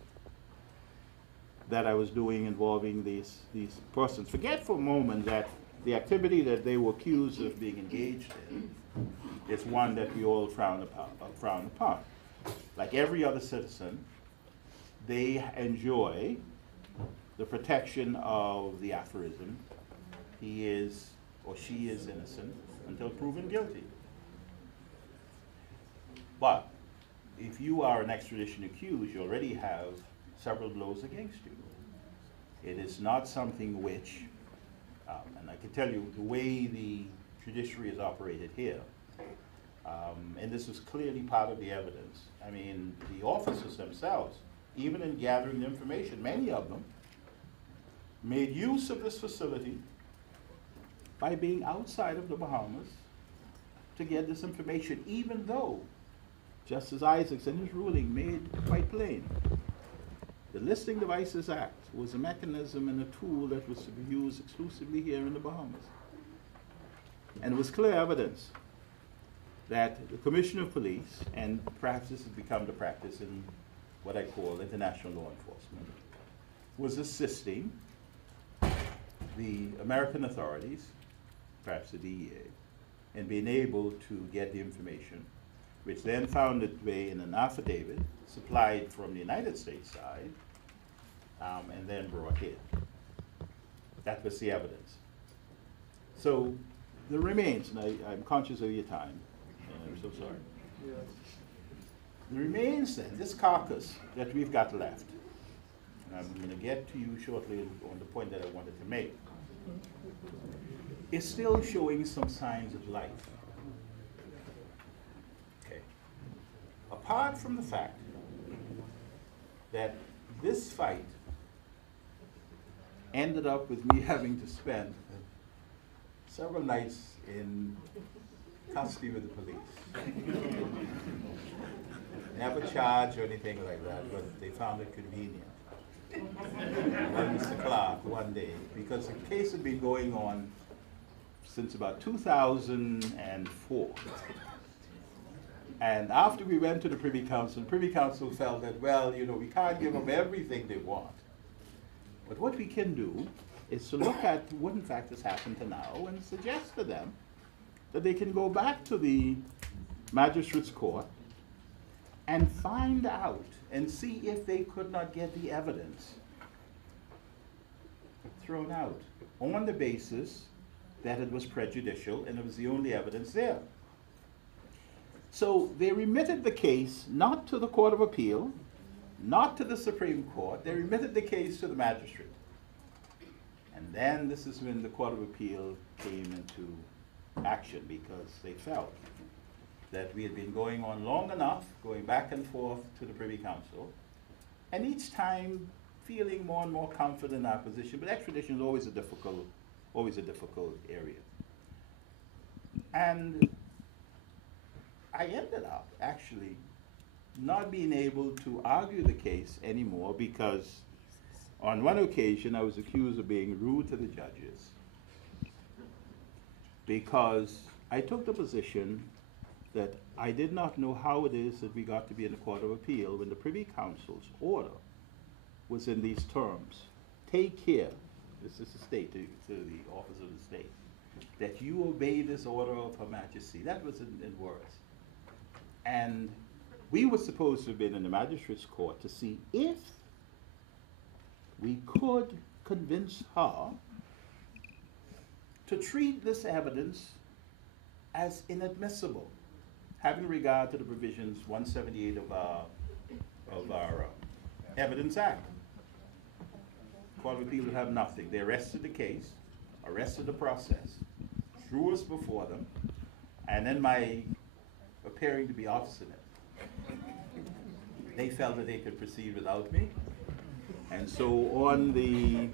that I was doing involving these persons? Forget for a moment that the activity that they were accused of being engaged in is one that we all frown upon. Like every other citizen, they enjoy the protection of the aphorism, he is or she is innocent until proven guilty. But if you are an extradition accused, you already have several blows against you. It is not something which, and I can tell you the way the judiciary is operated here, and this is clearly part of the evidence. I mean, the officers themselves, even in gathering the information, many of them made use of this facility by being outside of the Bahamas to get this information, even though Justice Isaacs in his ruling made quite plain the Listening Devices Act was a mechanism and a tool that was to be used exclusively here in the Bahamas. And it was clear evidence that the Commissioner of Police, and perhaps this has become the practice in what I call international law enforcement, was assisting the American authorities, perhaps the DEA, in being able to get the information, which then found its way in an affidavit supplied from the United States side, and then brought here. That was the evidence. So there remains, and I'm conscious of your time, and I'm so sorry. Yes. There remains then this carcass that we've got left. And I'm going to get to you shortly on the point that I wanted to make. It's still showing some signs of life. Okay. Apart from the fact that this fight ended up with me having to spend several nights in custody with the police. Never charged or anything like that, but they found it convenient. Well, Mr. Clark one day, because the case had been going on since about 2004. And after we went to the Privy Council felt that, well, you know, we can't give them everything they want. But what we can do is to look at what in fact has happened to now and suggest to them that they can go back to the magistrate's court and find out and see if they could not get the evidence thrown out on the basis that it was prejudicial and it was the only evidence there. So they remitted the case not to the Court of Appeal, not to the Supreme Court, they remitted the case to the magistrate. And then this is when the Court of Appeal came into action, because they felt that we had been going on long enough, going back and forth to the Privy Council, and each time feeling more and more confident in our position. But extradition is always a difficult area. And I ended up actually not being able to argue the case anymore, because On one occasion, I was accused of being rude to the judges because I took the position that I did not know how it is that we got to be in the Court of Appeal when the Privy Council's order was in these terms. Take care, this is the state, to the office of the state, that you obey this order of Her Majesty. That was in words. And we were supposed to have been in the magistrate's court to see if we could convince her to treat this evidence as inadmissible, having regard to the provisions 178 of our Evidence Act. Court of Appeal would have nothing. They arrested the case, arrested the process, threw us before them, and then my appearing to be obstinate, they felt that they could proceed without me. And so on the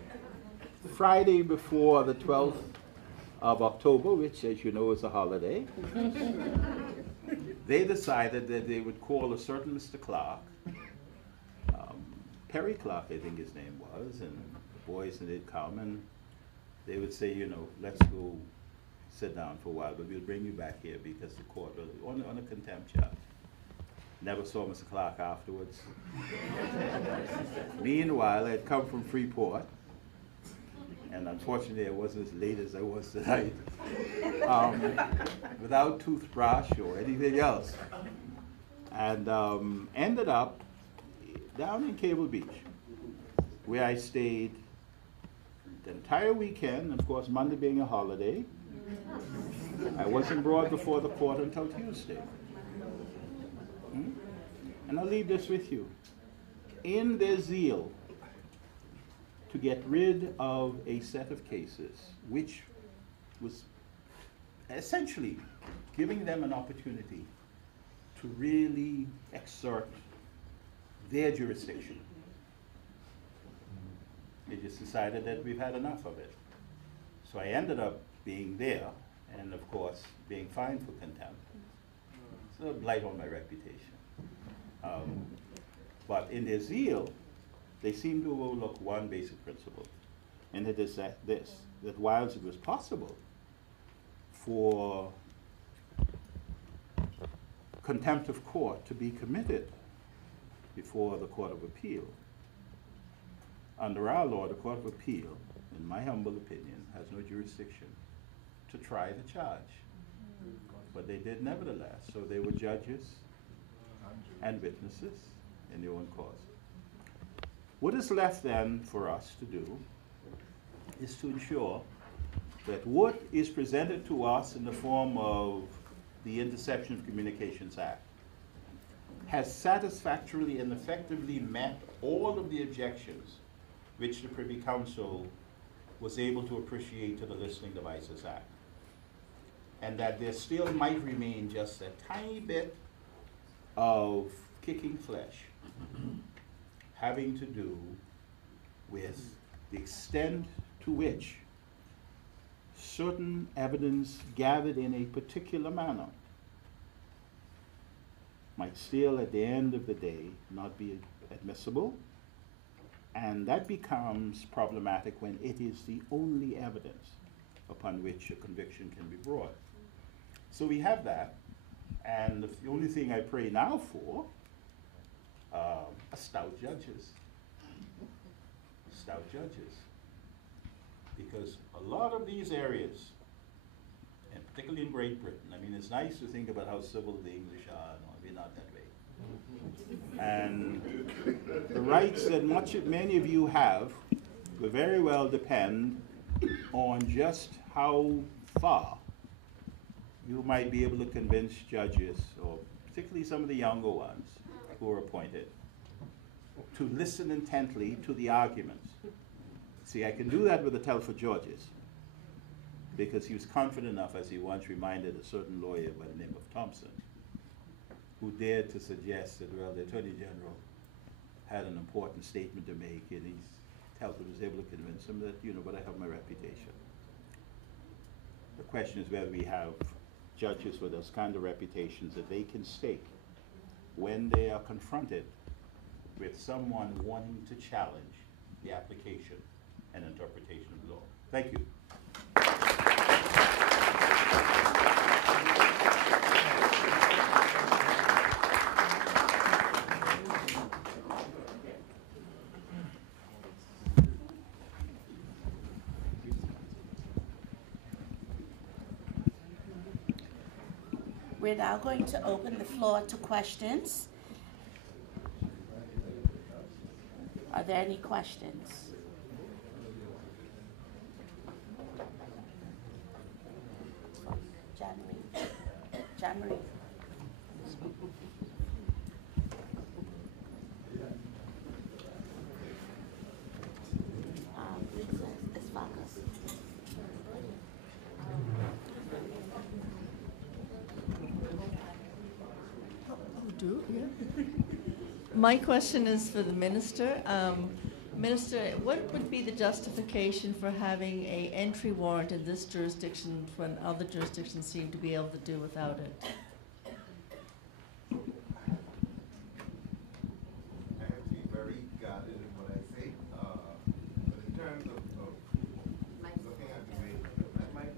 Friday before the 12th of October, which as you know is a holiday, they decided that they would call a certain Mr. Clark, Perry Clark I think his name was, and the boys, and they'd come and they would say, you know, let's go sit down for a while, but we'll bring you back here because the court was on a contempt charge. Never saw Mr. Clark afterwards. Meanwhile, I had come from Freeport, and unfortunately I wasn't as late as I was tonight, without toothbrush or anything else, and ended up down in Cable Beach, where I stayed the entire weekend, and of course Monday being a holiday. I wasn't brought before the court until Tuesday. And I'll leave this with you. In their zeal to get rid of a set of cases, which was essentially giving them an opportunity to really exert their jurisdiction, they just decided that we've had enough of it. So I ended up being there, and of course, being fined for contempt. It's a blight on my reputation. But in their zeal, they seem to overlook one basic principle, and it is that whilst it was possible for contempt of court to be committed before the Court of Appeal, under our law, the Court of Appeal, in my humble opinion, has no jurisdiction to try the charge. But they did nevertheless, so they were judges and witnesses in their own cause. What is left then for us to do is to ensure that what is presented to us in the form of the Interception of Communications Act has satisfactorily and effectively met all of the objections which the Privy Council was able to appreciate to the Listening Devices Act. And that there still might remain just a tiny bit of kicking flesh having to do with the extent to which certain evidence gathered in a particular manner might still at the end of the day not be admissible, and that becomes problematic when it is the only evidence upon which a conviction can be brought. So we have that, and the only thing I pray now for are stout judges. Stout judges. Because a lot of these areas, and particularly in Great Britain, I mean, it's nice to think about how civil the English are, no, we're not that way. And the rights that many of you have will very well depend on just how far you might be able to convince judges, or particularly some of the younger ones who are appointed, to listen intently to the arguments. See, I can do that with the Telford Georges, because he was confident enough, as he once reminded a certain lawyer by the name of Thompson, who dared to suggest that, well, the Attorney General had an important statement to make, and Telford was able to convince him that, you know, but I have my reputation. The question is whether we have judges with those kind of reputations that they can stake when they are confronted with someone wanting to challenge the application and interpretation of law. Thank you. We're now going to open the floor to questions. Are there any questions? January. My question is for the minister. Minister, what would be the justification for having an entry warrant in this jurisdiction when other jurisdictions seem to be able to do without it? I have to be very guarded in what I say, but in terms of looking at the way that might.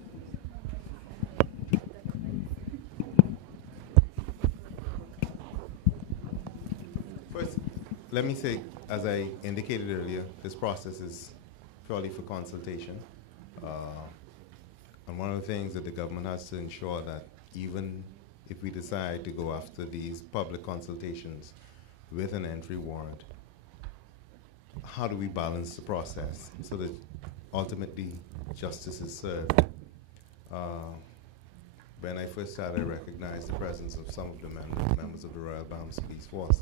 First, let me say, as I indicated earlier, this process is purely for consultation. And one of the things that the government has to ensure that even if we decide to go after these public consultations with an entry warrant, how do we balance the process so that ultimately justice is served? When I first started, I recognized the presence of some of the members of the Royal Bahamas Police Force,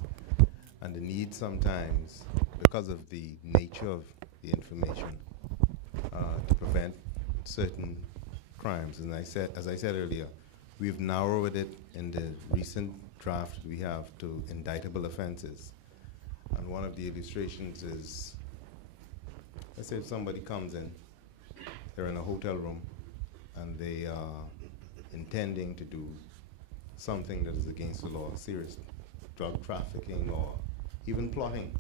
and the need sometimes, because of the nature of the information, to prevent certain crimes. And as I said earlier, we've narrowed it in the recent draft we have to indictable offenses. And one of the illustrations is, let's say if somebody comes in, they're in a hotel room, and they are intending to do something that is against the law, serious drug trafficking or even plotting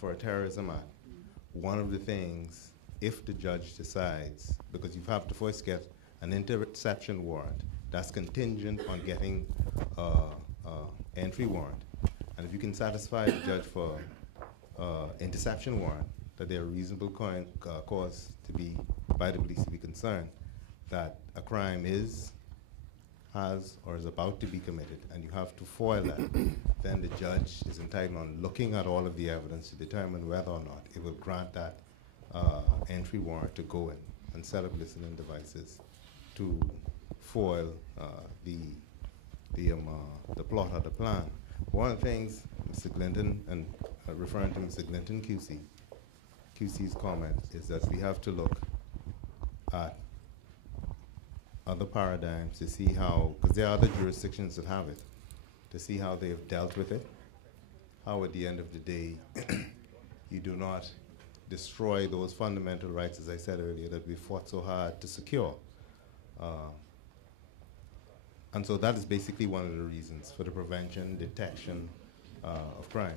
for a terrorism act. One of the things, if the judge decides, because you have to first get an interception warrant, that's contingent on getting entry warrant. And if you can satisfy the judge for interception warrant, that there are reasonable cause to be, by the police to be concerned, that a crime has or is about to be committed, and you have to foil that, then the judge is entitled on looking at all of the evidence to determine whether or not it will grant that entry warrant to go in and set up listening devices to foil the plot or the plan. One of the things Mr. Clinton, and referring to Mr. Clinton QC's comment, is that we have to look at other paradigms to see how, because there are other jurisdictions that have it, to see how they've dealt with it, how at the end of the day you do not destroy those fundamental rights, as I said earlier, that we fought so hard to secure. And so that is basically one of the reasons for the prevention, detection of crime.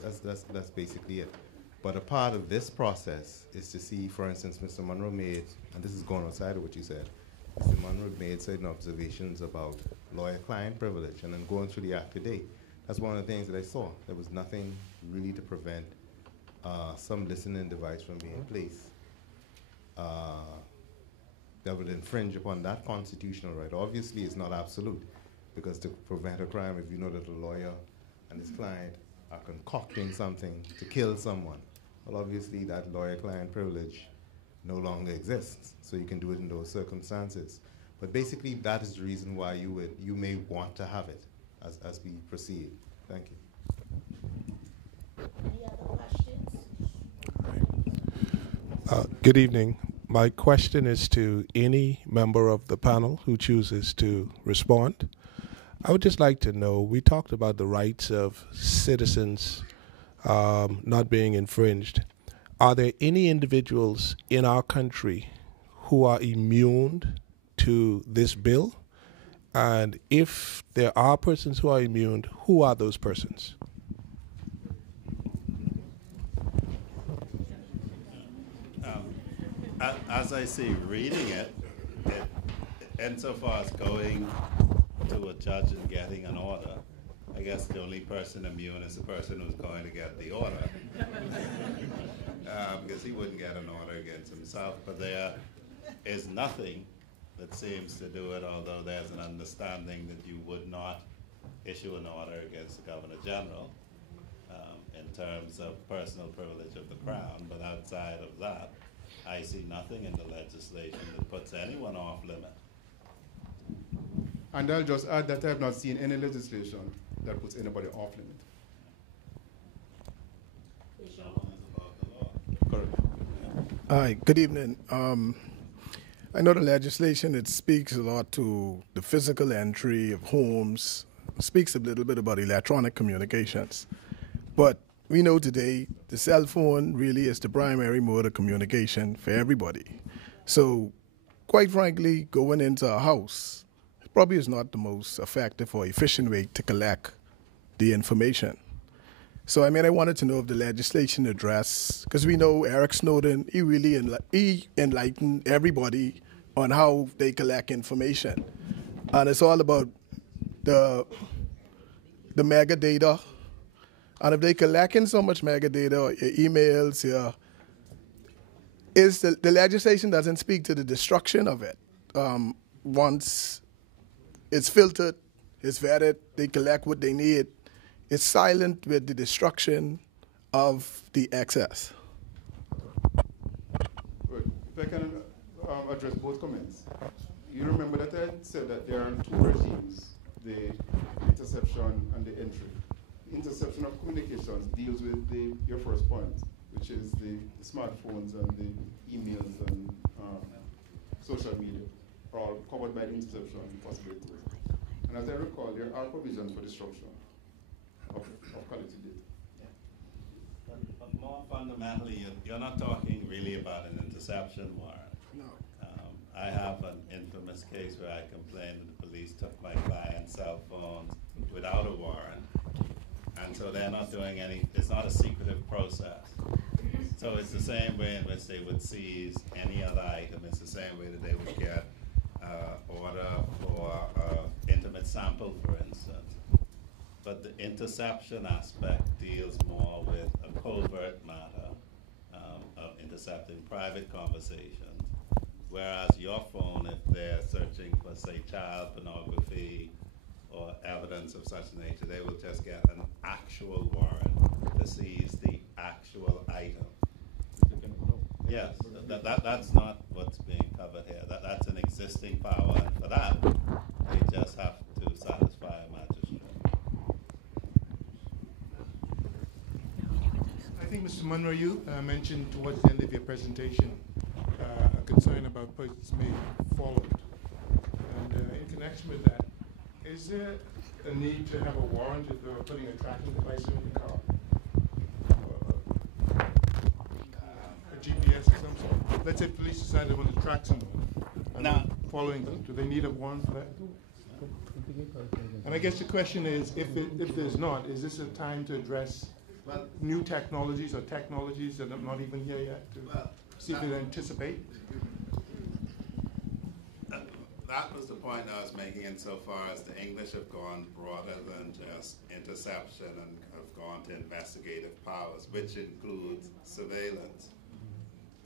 That's basically it. But a part of this process is to see, for instance, Mr. Monroe made, and this is going outside of what you said, Mr. Monroe made certain observations about lawyer-client privilege, and then going through the act today, that's one of the things that I saw. There was nothing really to prevent some listening device from being placed that would infringe upon that constitutional right. Obviously, it's not absolute, because to prevent a crime, if you know that a lawyer and his client are concocting something to kill someone, well, obviously that lawyer-client privilege no longer exists, so you can do it in those circumstances. But basically, that is the reason why you may want to have it as we proceed. Thank you. Any other questions? Good evening. My question is to any member of the panel who chooses to respond. I would just like to know, we talked about the rights of citizens not being infringed. Are there any individuals in our country who are immune to this bill? And if there are persons who are immune, who are those persons? as I see reading it, insofar as going to a judge and getting an order, I guess the only person immune is the person who's going to get the order. Because he wouldn't get an order against himself. But there is nothing that seems to do it, although there's an understanding that you would not issue an order against the Governor General in terms of personal privilege of the Crown. But outside of that, I see nothing in the legislation that puts anyone off limit. And I'll just add that I have not seen any legislation that puts anybody off limit. Correct. Hi, good evening. I know the legislation, it speaks a lot to the physical entry of homes, speaks a little bit about electronic communications. But we know today the cell phone really is the primary mode of communication for everybody. So, quite frankly, going into a house probably is not the most effective or efficient way to collect the information. So, I mean, I wanted to know if the legislation addressed, because we know Eric Snowden, he really enlightened everybody on how they collect information. And it's all about the mega data. And if they collecting so much mega data, your emails, the legislation doesn't speak to the destruction of it. Once it's filtered, it's vetted, they collect what they need. It's silent with the destruction of the excess. Good. If I can address both comments. You remember that I said that there are two regimes, the interception and the entry. The interception of communications deals with your first point, which is the smartphones and the emails and social media are all covered by the interception possibilities. And as I recall, there are provisions for destruction of quality data. But more fundamentally, you're not talking really about an interception warrant. No. I have an infamous case where I complained that the police took my client's cell phones without a warrant. And so they're not doing it's not a secretive process. So it's the same way in which they would seize any other item. It's the same way that they would get order for intimate sample, for instance. But the interception aspect deals more with a covert matter of intercepting private conversations. Whereas your phone, if they're searching for, say, child pornography or evidence of such nature, they will just get an actual warrant to seize the actual item. Yes, that's not what's being covered here. That's an existing power, and for that, they just have to satisfy a magistrate. I think Mr. Munro, you mentioned towards the end of your presentation a concern about posts made forward. And in connection with that, is there a need to have a warrant if they're putting a tracking device in the car? A GPS of some sort? Let's say police decide they want to track someone and they're following them. Do they need a warrant for that? And I guess the question is, if there's not, is this a time to address new technologies or technologies that are not even here yet to see if they anticipate? That was the point I was making insofar as the English have gone broader than just interception and have gone to investigative powers, which includes surveillance.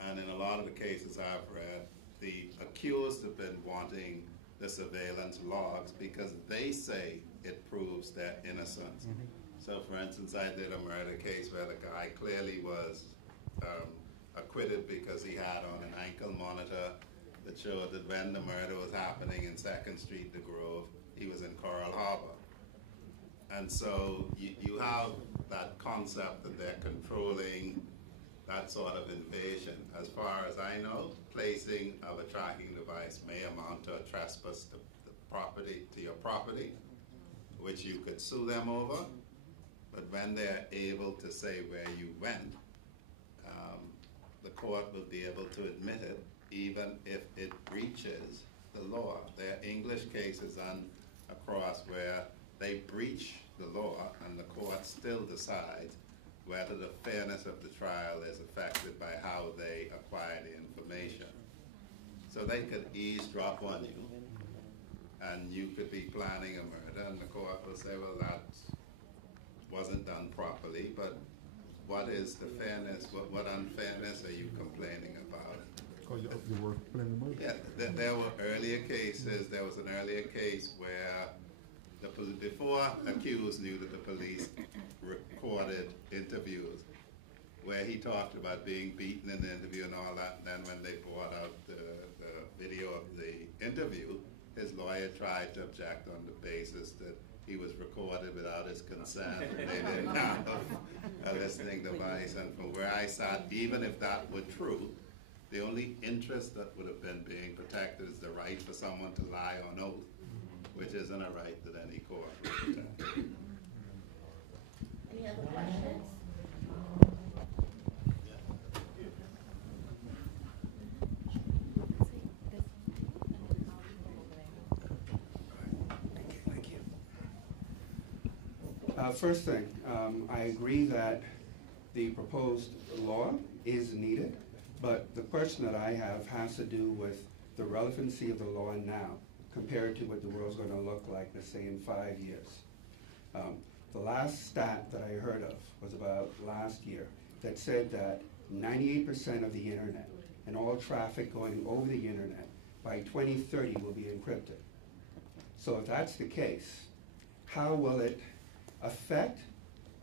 And in a lot of the cases I've read, the accused have been wanting the surveillance logs because they say it proves their innocence. So for instance, I did a murder case where the guy clearly was acquitted because he had on an ankle monitor that showed that when the murder was happening in 2nd Street, the Grove, he was in Coral Harbor. And so you have that concept that they're controlling that sort of invasion. As far as I know, placing of a tracking device may amount to a trespass to your property, which you could sue them over. But when they're able to say where you went, the court will be able to admit it, even if it breaches the law. There are English cases across where they breach the law and the court still decides whether the fairness of the trial is affected by how they acquire the information. So they could eavesdrop on you, and you could be planning a murder, and the court will say, well, that wasn't done properly, but what is the fairness, what unfairness are you complaining about? Because you were planning murder. Yeah, there were earlier cases. There was an earlier case where before accused knew that the police recorded interviews, where he talked about being beaten in the interview and all that. And then when they brought out the video of the interview, his lawyer tried to object on the basis that he was recorded without his consent. And they didn't have a listening device. And from where I sat, even if that were true, the only interest that would have been being protected is the right for someone to lie on oath, which isn't a right that any court would protect. Any other questions? First thing, I agree that the proposed law is needed, but the question that I have has to do with the relevancy of the law now compared to what the world's going to look like, let's say, in 5 years. The last stat that I heard of was about last year that said that 98% of the internet and all traffic going over the internet by 2030 will be encrypted. So if that's the case, how will it affect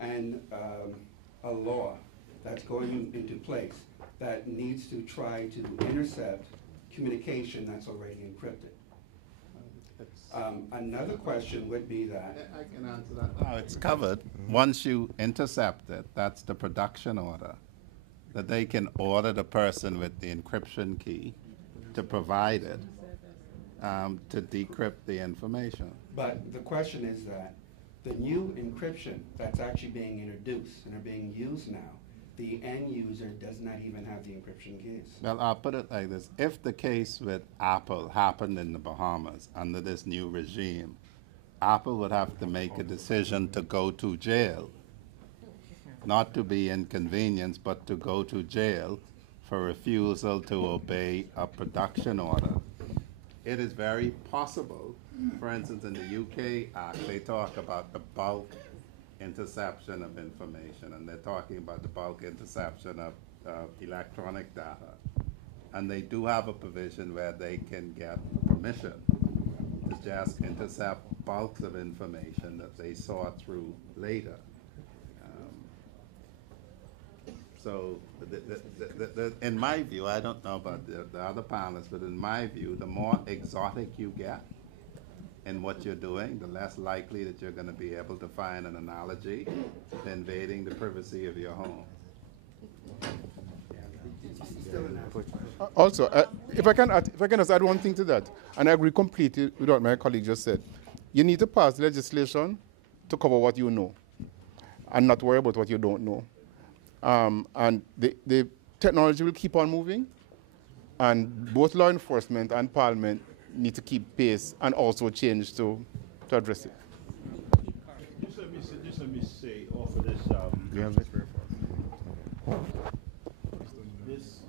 a law that's going into place that needs to try to intercept communication that's already encrypted? Another question would be that... I can answer that. No, it's covered. Once you intercept it, that's the production order, that they can order the person with the encryption key to provide it to decrypt the information. But the question is that the new encryption that's actually being introduced and are being used now, the end user does not even have the encryption keys. Well, I'll put it like this. If the case with Apple happened in the Bahamas under this new regime, Apple would have to make a decision to go to jail, not to be inconvenienced, but to go to jail for refusal to obey a production order. It is very possible, for instance, in the UK Act, they talk about the bulk interception of information, and they're talking about the bulk interception of electronic data. And they do have a provision where they can get permission to just intercept bulks of information that they saw through later. So in my view, I don't know about the other panelists, but in my view, the more exotic you get in what you're doing, the less likely that you're going to be able to find an analogy to invading the privacy of your home. Also, if I can just add one thing to that, and I agree completely with what my colleague just said. You need to pass legislation to cover what you know, and not worry about what you don't know. And the technology will keep on moving, and both law enforcement and Parliament need to keep pace and also change to address it. Just let me say, offer this. This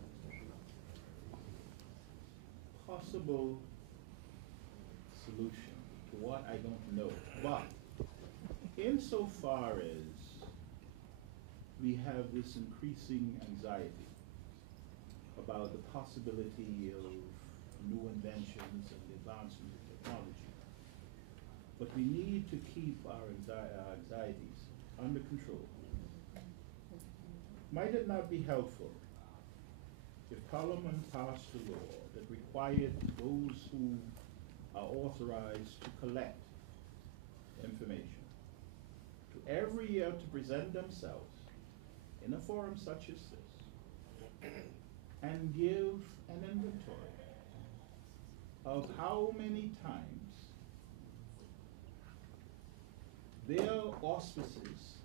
possible solution to what I don't know, but insofar as we have this increasing anxiety about the possibility of new inventions and the advancement of technology, but we need to keep our anxieties under control. Might it not be helpful if Parliament passed a law that required those who are authorized to collect information to every year to present themselves in a forum such as this and give an inventory of how many times their auspices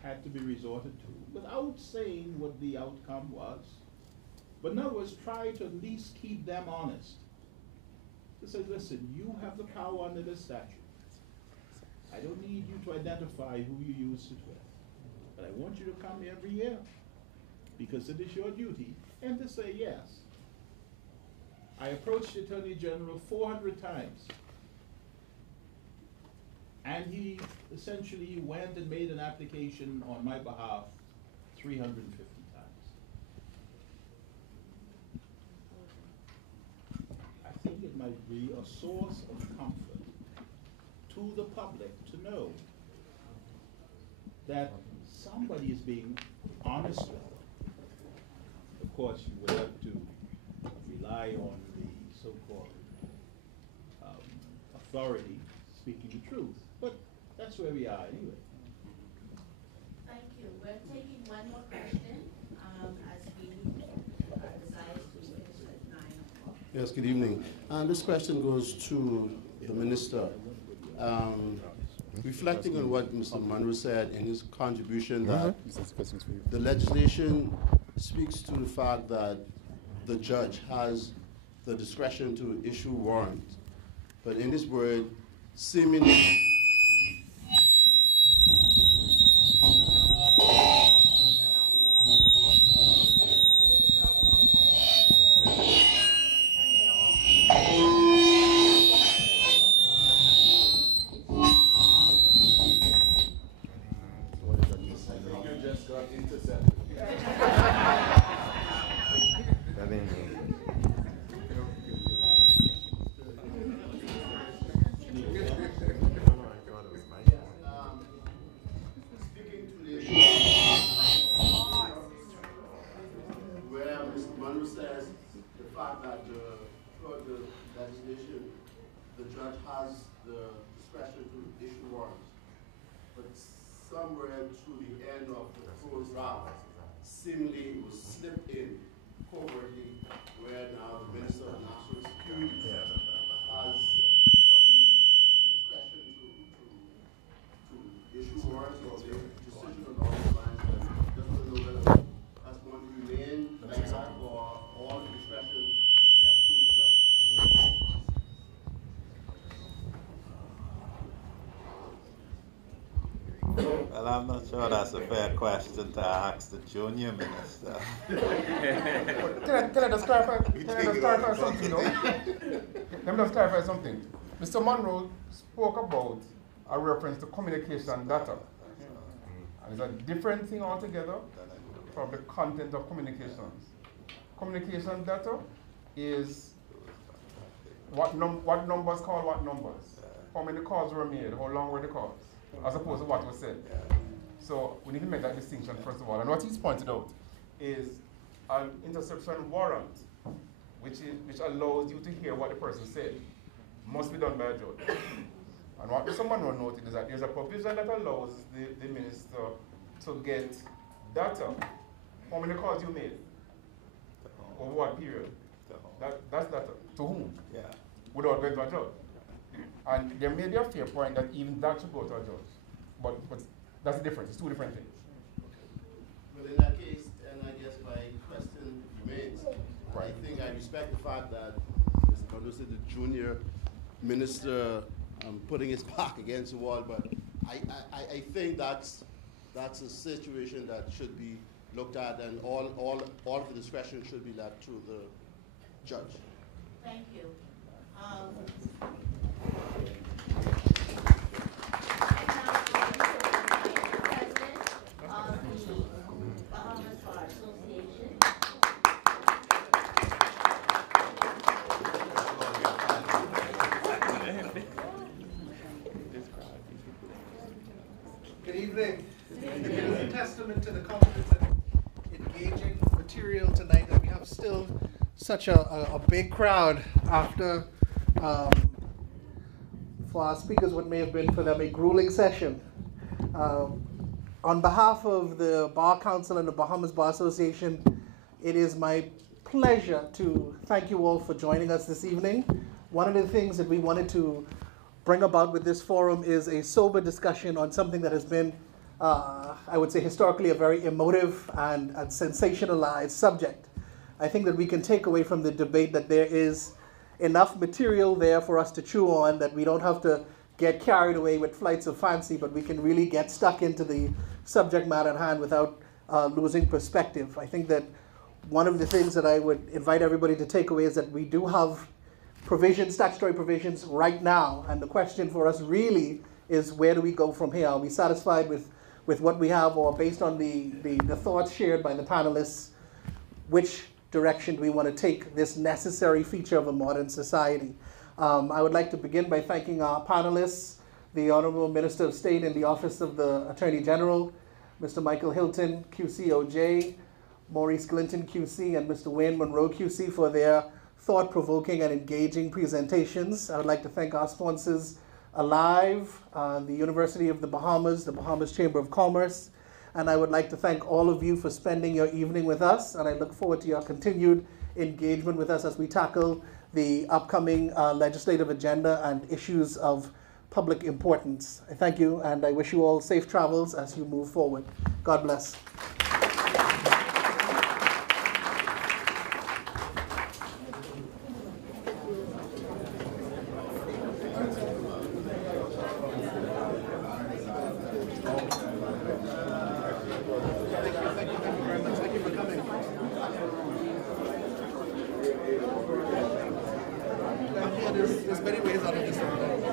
had to be resorted to without saying what the outcome was. But in other words, try to at least keep them honest. To say, listen, you have the power under the statute. I don't need you to identify who you used it with. But I want you to come every year because it is your duty, and to say yes. I approached the Attorney General 400 times. And he essentially went and made an application on my behalf 350 times. I think it might be a source of comfort to the public to know that somebody is being honest with them. Of course, you would have to rely on the so-called authority speaking the truth. But that's where we are anyway. Thank you. We're taking one more question as we decide to finish at 9 o'clock. Yes, good evening. This question goes to the Minister. Reflecting on what Mr. Monroe said in his contribution, that the legislation speaks to the fact that the judge has the discretion to issue warrants. But in this word, seemingly, somewhere to the end of the proposed draft, seemingly it was slipped in covertly, where now the Minister of National Security has some discretion to issue warrants or make a decision along those lines. Just want to know whether that's going to remain like that or all the discretion is left to the judge. Well, I'm not sure that's a fair question to ask the junior minister. Can I just clarify something, though? Let me just clarify something. Mr. Monroe spoke about a reference to communication data. And it's a different thing altogether from the content of communications. Communication data is what numbers call what numbers. How many calls were made, how long were the calls, as opposed to what was said. So we need to make that distinction first of all. And what he's pointed out is an interception warrant, which allows you to hear what the person said, must be done by a judge. And what Mr. Monroe noted is that there's a provision that allows the minister to get data. How many calls you made? Over what period? That's data. To whom? Yeah. Without going to a judge. And there may be a fair point that even that should go to a judge. But that's the difference. It's two different things. But in that case, and I guess my question remains, I think I respect the fact that Mr. Monroe said the junior minister putting his back against the wall, but I think that's a situation that should be looked at, and all of the discretion should be left to the judge. Thank you. Good evening. It is a testament to the confidence and engaging material tonight that we have still such a big crowd after, for our speakers, what may have been for them a grueling session. On behalf of the Bar Council and the Bahamas Bar Association, it is my pleasure to thank you all for joining us this evening. One of the things that we wanted to bring about with this forum is a sober discussion on something that has been, I would say, historically a very emotive and sensationalized subject. I think that we can take away from the debate that there is enough material there for us to chew on, that we don't have to get carried away with flights of fancy, but we can really get stuck into the subject matter at hand without losing perspective. I think that one of the things that I would invite everybody to take away is that we do have provisions, statutory provisions right now, and the question for us really is, where do we go from here? Are we satisfied with what we have, or based on the thoughts shared by the panelists, which direction do we want to take this necessary feature of a modern society? I would like to begin by thanking our panelists, the Honorable Minister of State in the Office of the Attorney General, Mr. Michael Hilton, QCOJ, Maurice Glinton, QC, and Mr. Wayne Monroe, QC, for their thought-provoking and engaging presentations. I would like to thank our sponsors, Alive, the University of the Bahamas Chamber of Commerce, and I would like to thank all of you for spending your evening with us, and I look forward to your continued engagement with us as we tackle the upcoming legislative agenda and issues of public importance. I thank you, and I wish you all safe travels as you move forward. God bless. There's many ways out of this one.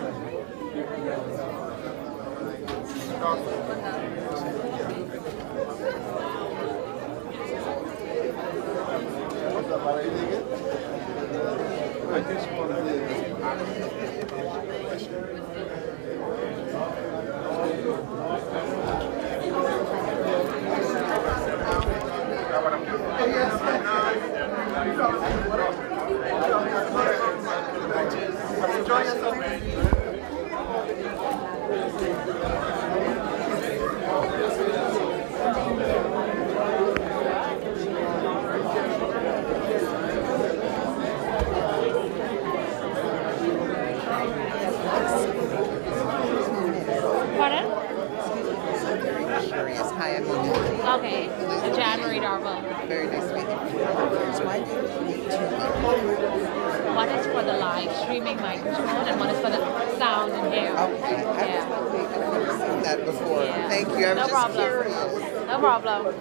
Pardon? Curious. Hi, I'm Lily. Okay. Jan Marie Darwell. Very nice to meet you. Why do you need two One is for the live streaming microphone and one is for the sound and hair. Okay. Yeah. I've never seen that before. Yeah. Thank you. I'm no just problem. curious. No problem.